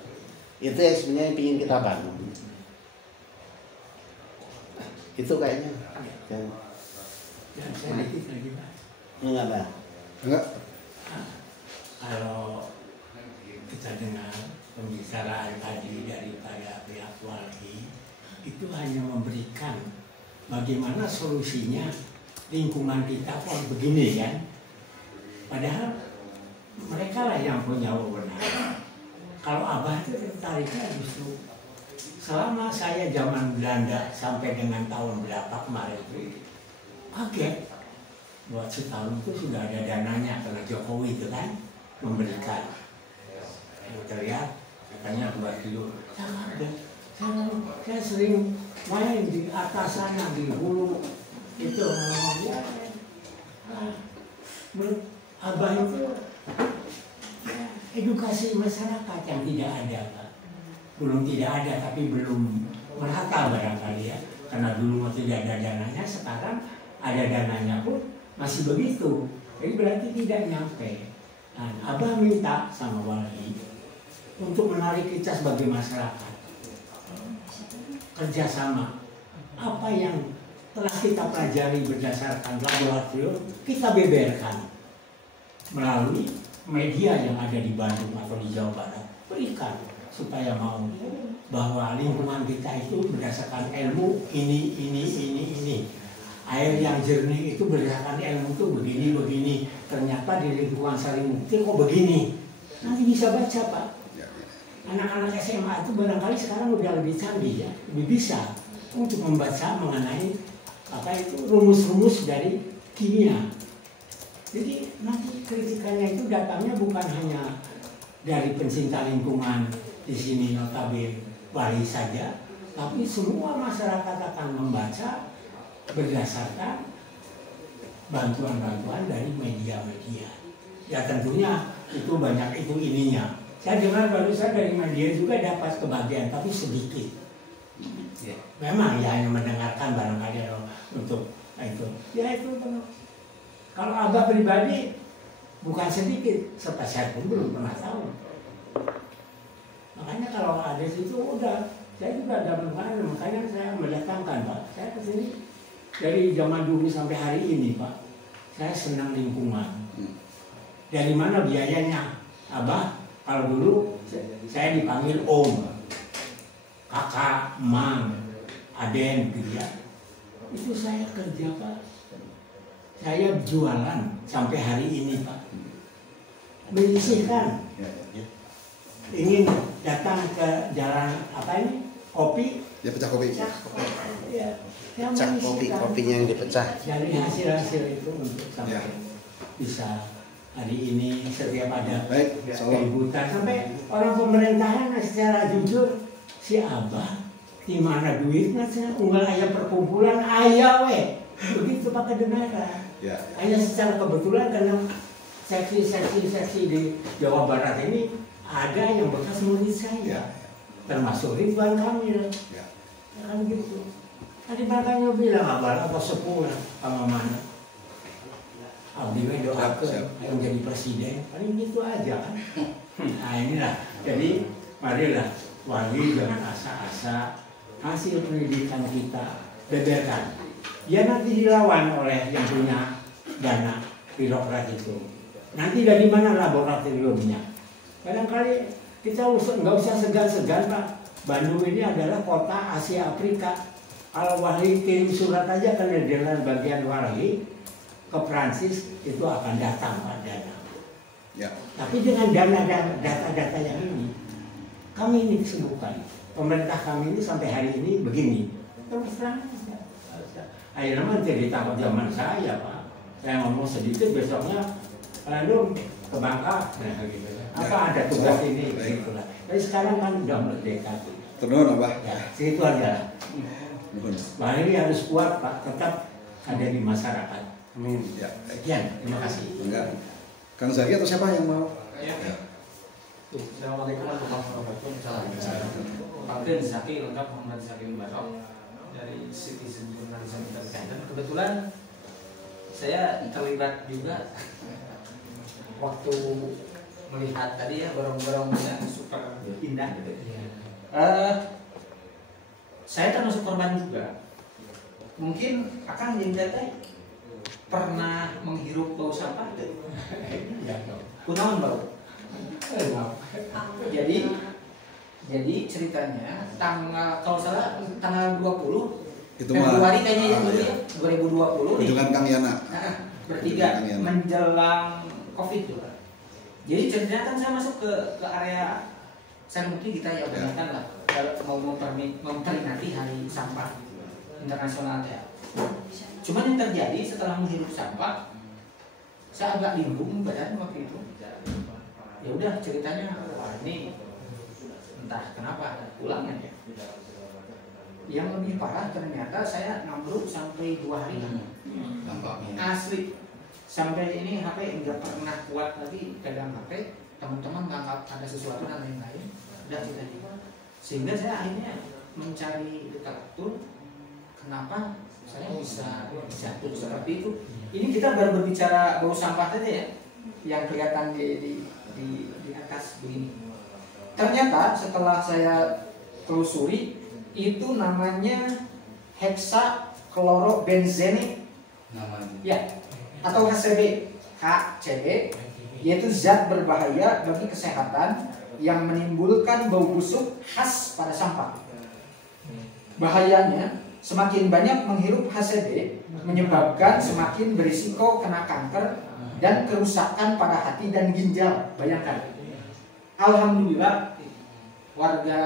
Itu yang sebenarnya ingin kita bangun. Itu kayaknya. Dan saya dikit lagi Pak. Enggak Pak. Enggak. Kalau kita dengar pembicaraan tadi daripada pihak Walhi, itu hanya memberikan bagaimana solusinya lingkungan kita kok begini kan. Padahal mereka lah yang punya wewenang. Kalau Abah itu tertariknya justru selama saya zaman Belanda sampai dengan tahun berapa kemarin itu kaget buat setahun itu sudah ada dananya karena Jokowi itu kan memberikan yang terlihat katanya 2 kilo. Saya sering main di atas sana di hulu itu ya, Abah itu ya, edukasi masyarakat yang tidak ada Pak. Belum tidak ada tapi belum merata barangkali ya, karena dulu tidak ada dananya, sekarang ada dananya pun masih begitu, jadi berarti tidak nyampe. Nah, Abah minta sama Walhi untuk menarik kita sebagai masyarakat kerjasama. Apa yang telah kita pelajari berdasarkan laboratorium kita beberkan melalui media yang ada di Bandung atau di Jawa Barat, berikan supaya mau bahwa lingkungan kita itu berdasarkan ilmu ini. Air yang jernih itu berdasarkan ilmu itu begini. Ternyata di lingkungan Sarimukti kok begini. Nanti bisa baca Pak. Anak-anak SMA itu barangkali sekarang udah lebih canggih ya, lebih bisa untuk membaca mengenai apa itu rumus-rumus dari kimia. Jadi nanti kritikannya itu datangnya bukan hanya dari pencinta lingkungan di sini notabene Walhi saja, tapi semua masyarakat akan membaca berdasarkan bantuan-bantuan dari media-media. Ya tentunya itu banyak itu ininya. Saya dengar barusan dari media juga dapat kebahagiaan tapi sedikit. Memang ya hanya mendengarkan barangkali untuk itu. Ya itu kalau Abah pribadi bukan sedikit, serta saya pun belum pernah tahu. Makanya kalau ada situ udah, saya juga ada bermain, makanya saya mendatangkan Pak. Saya kesini dari zaman dulu sampai hari ini Pak, saya senang lingkungan. Dari mana biayanya? Abah, kalau dulu saya dipanggil Om, Kakak, Mang, Aden gitu ya. Itu saya kerja Pak. Saya jualan sampai hari ini Pak. Menyisihkan. Ingin datang ke jalan apa ini? Kopi. Ya pecah kopi. Ya. Pecah kopinya yang dipecah. Dari hasil-hasil itu untuk sampai. bisa hari ini setiap ada Baik, salam. keributan sampai orang pemerintahan secara jujur si Abah di mana duitnya sih unggal ayam perkumpulan ayam begitu pakai denara Ya. hanya secara kebetulan karena seksi di Jawa Barat ini ada yang bekas murid saya Ya. termasuk Ridwan Kamil Ya. kan gitu tadi makanya bilang apa sepuh sama mana Abdi doakan Siap. yang jadi presiden paling gitu aja kan nah inilah jadi marilah wali jangan asa-asa hasil pendidikan kita beberkan dia nanti dilawan oleh yang punya dana birokrat itu nanti dari mana laboratoriumnya kadang-kali kita nggak usah segan-segan Pak Bandung ini adalah kota Asia Afrika kalau wali kirim surat aja kan dengan bagian wali ke Prancis itu akan datang Pak dana. Ya. Tapi dengan data-data yang ini, kami ini disebutkan. Pemerintah kami ini sampai hari ini begini. Terus terang aja. Akhirnya mah jadi tahun zaman saya Pak. Saya ngomong sedikit besoknya, lalu ke Bangka, nah gitu. Apa ada tugas ini? Gitu lah. Tapi sekarang kan udah merdeka. Tenun Abah. Ya, segitu aja lah. Nah ini harus kuat Pak, tetap ada di masyarakat. Amin. Ya. Sekian, terima kasih. Enggak. Kang Zaki atau siapa yang mau? Ya. Ya. Assalamualaikum warahmatullahi wabarakatuh. Pak Ben Zaki, lengkap Muhammad Zaki Barok dari Citizen Journalism Independent. Kebetulan saya terlibat juga waktu melihat tadi ya barang-barangnya super indah gitu. Saya termasuk korban juga. Mungkin Akang Jendata pernah menghirup bau sampah tuh. Kunaon bau? Jadi ceritanya kalau salah tanggal 20 Itu Februari kayaknya ya dulu ya. ya 2020 nih. Kunjungan Kang Yana. Bertiga Kang Yana. menjelang Covid juga. Jadi ceritanya kan saya masuk ke area Sarimukti kita ya benar lah mau memperingati Hari Sampah Internasional ya. Cuman yang terjadi setelah menghirup sampah, saya agak limbung badan waktu itu. Ya udah ceritanya, wah ini entah kenapa pulangnya ya. Yang lebih parah ternyata saya ngambruk sampai 2 hari. Asli sampai ini HP nggak pernah kuat lagi pegang HP. Teman-teman nganggap ada sesuatu dan lain-lain. Udah gitu. Sehingga saya akhirnya mencari literatur kenapa saya bisa jatuh seperti itu. Ini kita baru berbicara bau sampah tadi ya, yang kelihatan di atas begini. Ternyata setelah saya telusuri itu namanya hexaklorobenzenik, ya, atau HCB, yaitu zat berbahaya bagi kesehatan yang menimbulkan bau busuk khas pada sampah. Bahayanya, semakin banyak menghirup HCB menyebabkan semakin berisiko kena kanker dan kerusakan pada hati dan ginjal. Bayangkan. Alhamdulillah warga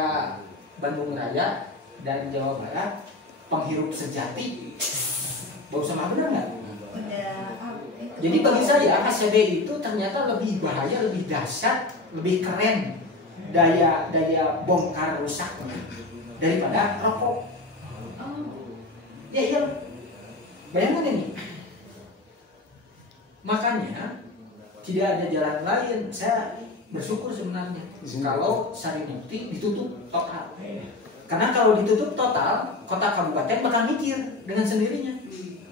Bandung Raya dan Jawa Barat penghirup sejati. Bau sampah benar nggak? Jadi bagi saya HCB itu ternyata lebih bahaya, lebih dahsyat, lebih keren daya bongkar rusaknya daripada rokok. Ya iya, bayangkan ini. Makanya tidak ada jalan lain. Saya bersyukur sebenarnya kalau Sarimukti ditutup total. Karena kalau ditutup total, kota kabupaten bakal mikir dengan sendirinya.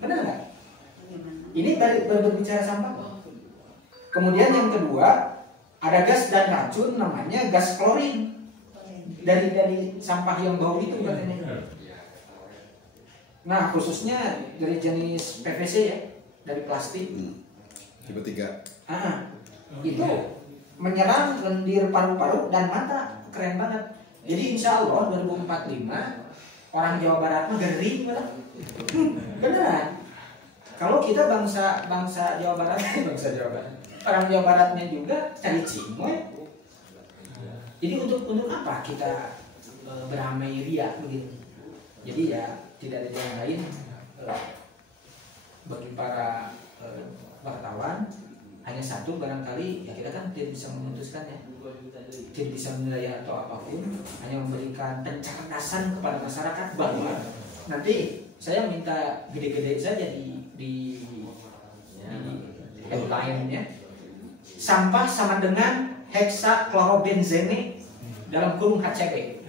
Benar nggak? Ini berbicara sampah. Kemudian yang kedua, ada gas dan racun namanya gas klorin dari sampah yang bau itu katanya. Nah khususnya dari jenis PVC ya, dari plastik. Tipe 3. Itu menyerang lendir paru-paru dan mata, keren banget. Jadi insya Allah 2045 orang Jawa Barat mah gering lah. Beneran. Kalau kita bangsa Jawa Barat, orang Jawa Baratnya juga cari cimoy. Jadi untuk apa kita beramai ria begitu? Jadi ya tidak ada jalan lain bagi para wartawan hanya satu barangkali ya kita kan tidak bisa memutuskan ya, tidak bisa menilai atau apapun, hanya memberikan pencerdasan kepada masyarakat bahwa nanti saya minta gede-gede saja di headline ya, sampah sama dengan heksaklorobenzene dalam kurung HCP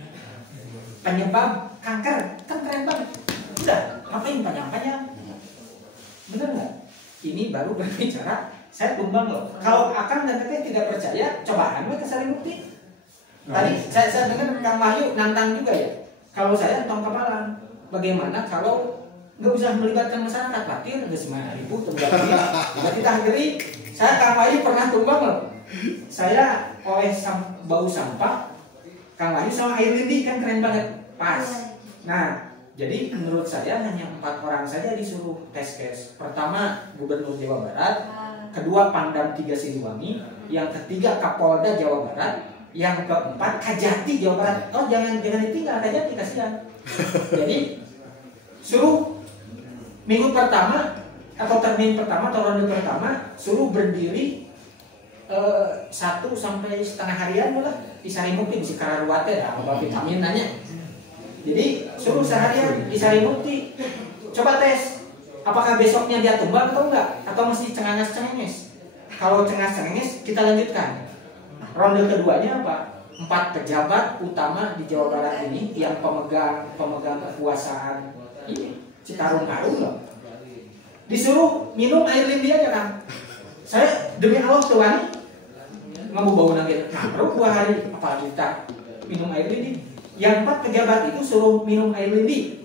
penyebab kanker, kan keren banget. Udah, ngapain panjang-panjang? Bener nggak? Ini baru berbicara, saya tumbang loh. Kalau Akang dan Teteh tidak percaya, coba gue ke Sarimukti. Tadi saya dengar Kang Wahyu nantang juga ya. Kalau saya tong kepalang, bagaimana kalau nggak bisa melibatkan masyarakat? Parkir ada 9.000 terjadi. Berarti tanggeri, saya Kang Wahyu pernah tumbang loh. Saya oleh bau sampah, Kang Wahyu sama air lindi kan keren banget, pas. Nah, jadi menurut saya hanya 4 orang saja disuruh tes case. Pertama Gubernur Jawa Barat, kedua Pangdam 3 Siliwangi, yang ketiga Kapolda Jawa Barat, yang keempat Kajati Jawa Barat. Oh jangan ditinggal Kajati, kasihan. Jadi suruh minggu pertama atau termin pertama atau ronde pertama suruh berdiri 1 sampai setengah harian lah di Sarimukti, di Kararuwate dah apa vitamin nanya. Jadi suruh seharian di Sarimukti, coba tes apakah besoknya dia tumbang atau enggak, atau mesti cengenges. Kalau cengenges kita lanjutkan. Ronde keduanya apa? 4 pejabat utama di Jawa Barat ini yang pemegang kekuasaan ini Citarum Harum loh. Disuruh minum air lindi aja kan. Saya demi Allah tuani nggak mau bau nangis. Nah, baru 2 hari apa kita minum air lindi. Yang 4 pejabat itu suruh minum air lindi.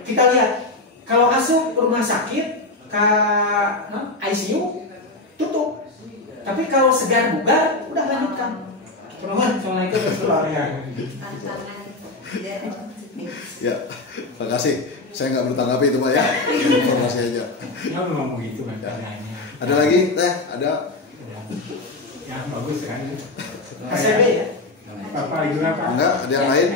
Kita lihat kalau asup rumah sakit ke ICU tutup. Tapi kalau segar bugar udah lanjutkan. Teman-teman, assalamualaikum warahmatullahi wabarakatuh. Ya, terima kasih. Saya nggak bertanggapi itu Pak ya. Informasi aja. Ya memang begitu kan caranya. Ada lagi Teh? Ada? Ya bagus kan. KCB ya? Bapak juga Pak. Enggak, ada yang lain?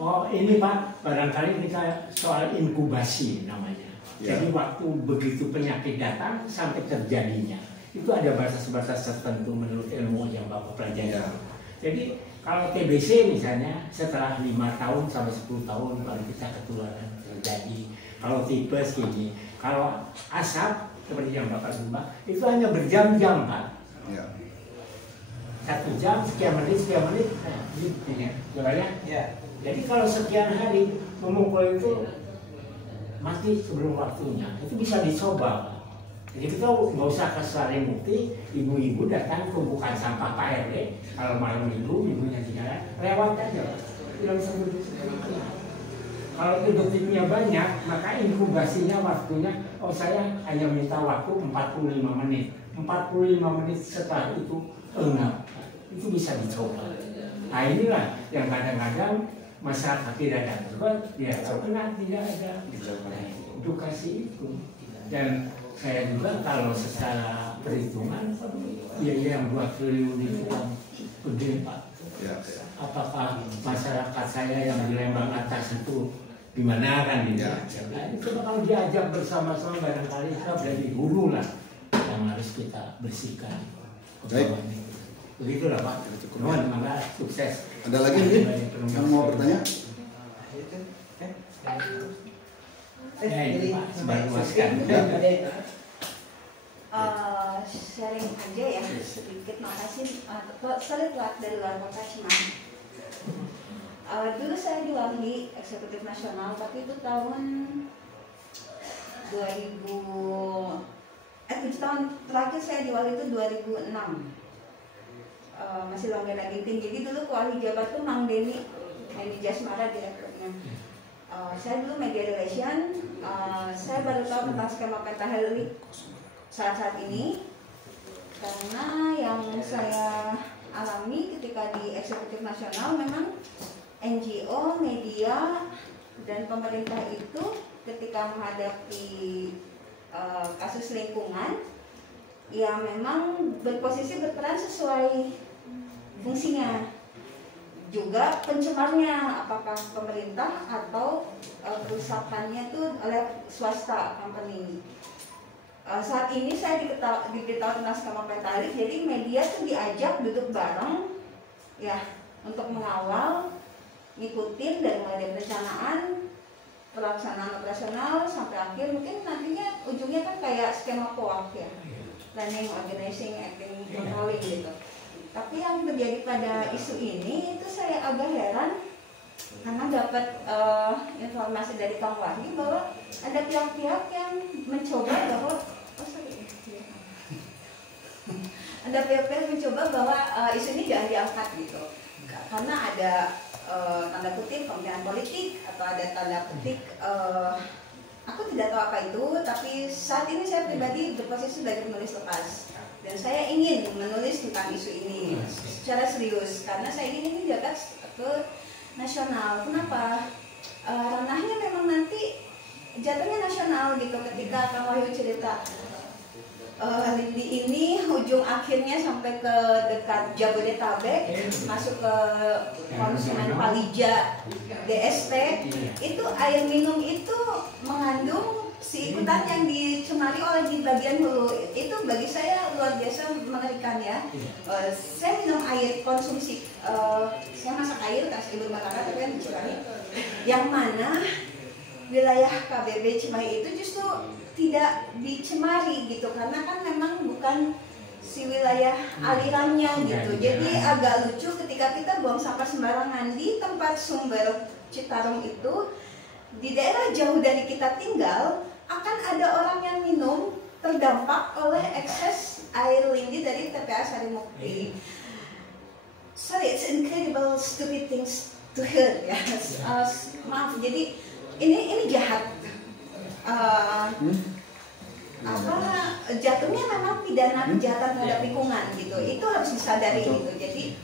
Oh ini Pak, barangkali kita soal inkubasi namanya. Ya. Jadi waktu begitu penyakit datang sampai terjadinya itu ada batas-batas tertentu menurut ilmu yang Bapak pelajari. Ya. Jadi kalau TBC misalnya setelah 5 tahun sampai 10 tahun baru kita ketularan terjadi. Kalau tipes gini, kalau asap seperti yang Bapak sebut itu hanya berjam-jam Pak. Ya. 1 jam sekian menit, nah, gitu ya. Ya. Jadi kalau sekian hari memukul itu mati sebelum waktunya, itu bisa dicoba. Jadi kita nggak usah ke Sarimukti, ibu-ibu datang tumpukan sampah Pak RW, kalau malam minggu, ibunya di jalan, lewat aja. Tidak usah duduk. Kalau detiknya banyak, maka inkubasinya waktunya, oh saya hanya minta waktu 45 menit. 45 menit setelah itu enggak, itu bisa dicoba. Nah inilah yang kadang-kadang masyarakat tidak ada terbuat, ya pernah tidak ada edukasi itu. Dan saya juga kalau secara perhitungan biaya yang 2 triliun itu kan gede Pak. Ya. Apakah masyarakat saya yang di Lembang atas itu gimana kan gitu? Ya. Nah, itu kalau diajak bersama-sama barangkali kita dari hulu lah yang harus kita bersihkan. Baik. Begitulah Pak. Nuhun, mangga sukses. Ada lagi mungkin yang mau bertanya? Ya ini Pak, sebarluaskan. Sharing aja ya sedikit, makasih. Saya dari luar kota Cimahi. Dulu saya diwakili eksekutif nasional, tapi itu tahun 7 tahun terakhir saya diwakili itu 2006. Masih Longgena Ginting. Jadi dulu wali jabat tuh Mang Denny Jasmara direkturnya. Saya dulu media relation. Saya baru tahu tentang skema pentahelix saat ini karena yang saya alami ketika di eksekutif nasional memang NGO, media, dan pemerintah itu ketika menghadapi kasus lingkungan ya memang berposisi berperan sesuai fungsinya. Juga pencemarnya apakah pemerintah atau perusahaannya itu oleh swasta company. saat ini saya diberitahu tentang skema Pentahelix, jadi media tuh diajak duduk bareng ya untuk mengawal, ngikutin dari mulai dari perencanaan, pelaksanaan operasional sampai akhir. Mungkin nantinya ujungnya kan kayak skema POAK ya, planning, organizing, acting, controlling gitu. Tapi yang terjadi pada isu ini itu saya agak heran karena dapat informasi dari Kang Wahyu bahwa ada pihak-pihak yang mencoba bahwa ada pihak-pihak mencoba bahwa isu ini jangan diangkat gitu, karena ada tanda kutip kepentingan politik atau ada tanda petik aku tidak tahu apa itu, tapi saat ini saya pribadi berposisi sebagai penulis lepas dan saya ingin menulis tentang isu ini secara serius karena saya ingin ini diangkat ke nasional. Kenapa? Ranahnya memang nanti jatuhnya nasional gitu. Ketika Kang Wahyu cerita Lindi ini ujung akhirnya sampai ke dekat Jabodetabek, masuk ke konsumen Palija, DST, itu air minum itu mengandung si ikutan yang dicemari oleh di bagian hulu. Itu bagi saya luar biasa mengerikan ya. Saya minum air konsumsi, saya masak air kasih ibu rumah tangga tapi kan di Cimahi, yang mana wilayah KBB Cimahi itu justru tidak dicemari gitu, karena kan memang bukan si wilayah alirannya gitu. Jadi agak lucu ketika kita buang sampah sembarangan di tempat sumber Citarum itu, di daerah jauh dari kita tinggal, akan ada orang yang minum terdampak oleh ekses air lindi dari TPA Sarimukti. Sorry, it's incredible stupid things to hear ya. Maaf, jadi ini jahat. Jatuhnya memang pidana kejahatan terhadap lingkungan gitu. Itu harus disadari gitu. Jadi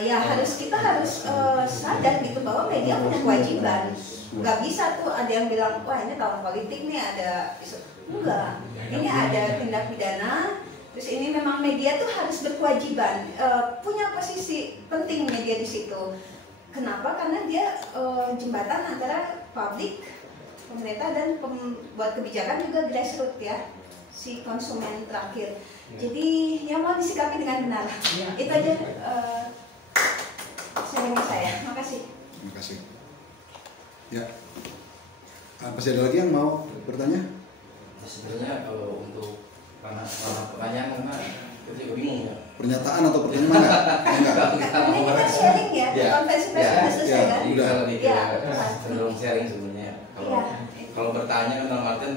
ya kita harus sadar gitu bahwa media punya kewajiban. Nggak bisa tuh ada yang bilang wah ini tahun politik nih ada isu. Enggak. Ini ada tindak pidana. Terus ini memang media tuh harus berkewajiban, punya posisi penting media di situ. Kenapa? Karena dia jembatan antara publik, pemerintah dan pembuat kebijakan juga grassroots ya, si konsumen terakhir. Jadi yang mau disikapi dengan benar. Itu aja sharing saya. Makasih. Terima kasih. Ya, masih ada lagi yang mau bertanya? Sebenarnya kalau untuk pertanyaan karena saya juga bingung ya. Pernyataan atau pertanyaan enggak? Ini kita sharing ya, konferensi pers sudah selesai kan? Udah lebih cenderung sharing sebenarnya. Kalau bertanya kan dalam artian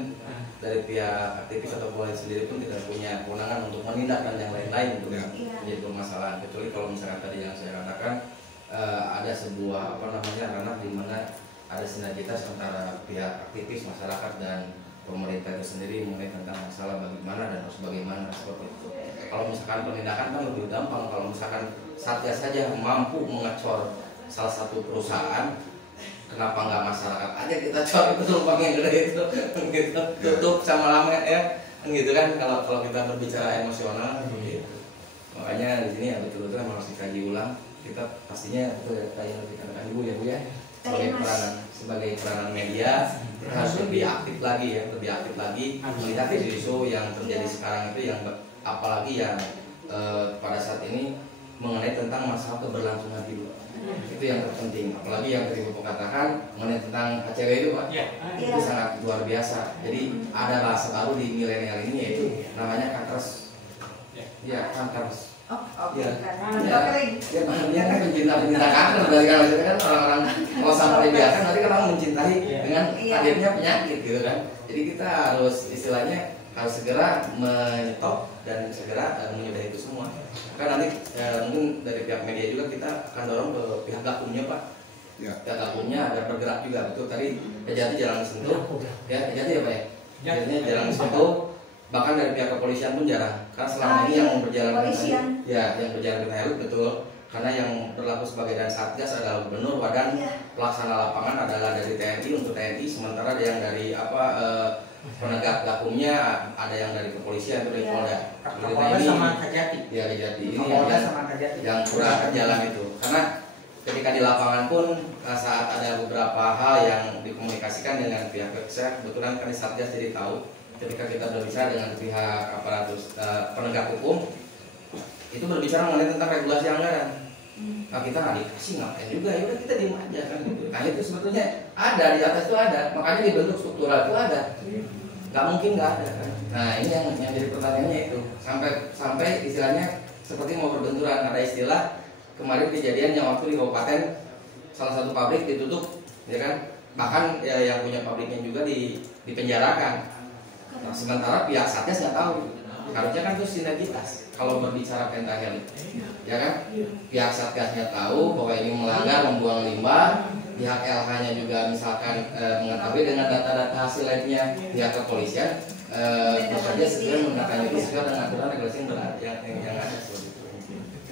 dari pihak aktivis atau polisi sendiri pun tidak punya kewenangan untuk menindak dan yang lain-lain untuk menjadi permasalahan. Kecuali kalau misalkan tadi yang saya katakan ada sebuah ranah di mana ada sinergitas antara pihak aktivis, masyarakat dan pemerintah itu sendiri mengenai tentang masalah bagaimana dan harus bagaimana seperti itu. Kalau misalkan penindakan kan lebih gampang. Kalau misalkan Satgas saja mampu mengecor salah satu perusahaan, kenapa nggak masyarakat aja kita cor itu lubang yang gede itu, gitu, tutup sama lama ya, gitu kan. Kalau kita berbicara emosional, gitu. Makanya di sini ya betul-betul harus dikaji ulang. Kita pastinya itu kayak yang dikatakan ibu ya bu ya. Sebagai peranan media kita harus lebih aktif lagi melihat isu yang terjadi sekarang itu, yang apalagi yang pada saat ini mengenai tentang masalah keberlangsungan hidup. Itu yang terpenting, apalagi yang tadi Bapak katakan mengenai tentang HCW itu Pak, itu sangat luar biasa. Jadi ada bahasa baru di milenial ini yaitu namanya kankers. Ya, kankers. Makanya kan pencinta kanker berarti kan maksudnya kan orang-orang kalau sampai biasa nanti kan orang mencintai dengan hadirnya penyakit gitu kan. Jadi kita harus istilahnya harus segera menyetop dan segera menyudahi itu semua. Kan nanti mungkin dari pihak media juga kita akan dorong ke pihak gakumnya Pak. Pihak gakumnya ada bergerak juga, betul tadi Kejati Jalan Sentuh, ya Kejati ya Pak ya. Jadinya Jalan Sentuh. Bahkan dari pihak kepolisian pun jarang, karena selama ini yang berjalan yang berjalan dengan elit betul, karena yang berlaku sebagai dan satgas adalah gubernur, wadan pelaksana lapangan adalah dari TNI untuk TNI, sementara ada yang dari penegak gakumnya ada yang dari kepolisian atau dari Polda. Polda sama Kejati. Ya Kejati ini yang kurang jalan itu, karena ketika di lapangan pun saat ada beberapa hal yang dikomunikasikan dengan pihak Peksa, kebetulan kan satgas jadi tahu. ketika kita berbicara dengan pihak aparatus penegak hukum, itu berbicara mengenai tentang regulasi anggaran. Nah, kita nggak dikasih ngapain juga, ya udah kita diem aja kan gitu. Nah itu sebetulnya ada di atas itu ada, makanya dibentuk struktural itu ada. Nggak mungkin nggak ada kan. Nah ini yang jadi pertanyaannya itu sampai istilahnya seperti mau berbenturan. Ada istilah kemarin kejadian yang waktu di kabupaten salah satu pabrik ditutup, ya kan? Bahkan ya, yang punya pabriknya juga dipenjarakan. Nah, sementara pihak Satgas nggak tahu. Harusnya kan itu sinergitas. Kalau berbicara pentahelix, ya kan? Pihak Satgasnya tahu bahwa ini melanggar, membuang limbah. Pihak LH-nya juga misalkan mengetahui dengan data-data hasil labnya. Pihak kepolisian bekerja sesuai mengatasi sesuai dengan aturan regulasi yang ada seperti itu.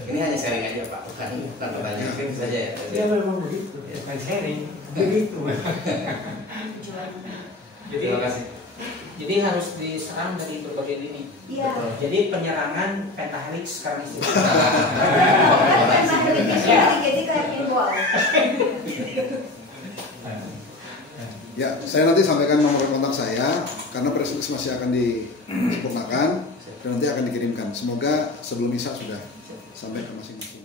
Ini hanya sharing aja Pak, bukan pertanyaan itu saja ya. Ya memang begitu, bukan sharing, begitu. Terima kasih. Jadi harus diserang dari berbagai lini. Iya. Jadi penyerangan pentahelix sekarang itu. Jadi kayak pinball. Ya, saya nanti sampaikan nomor kontak saya karena press release masih akan disempurnakan dan nanti akan dikirimkan. Semoga sebelum Isa sudah sampai ke masing-masing.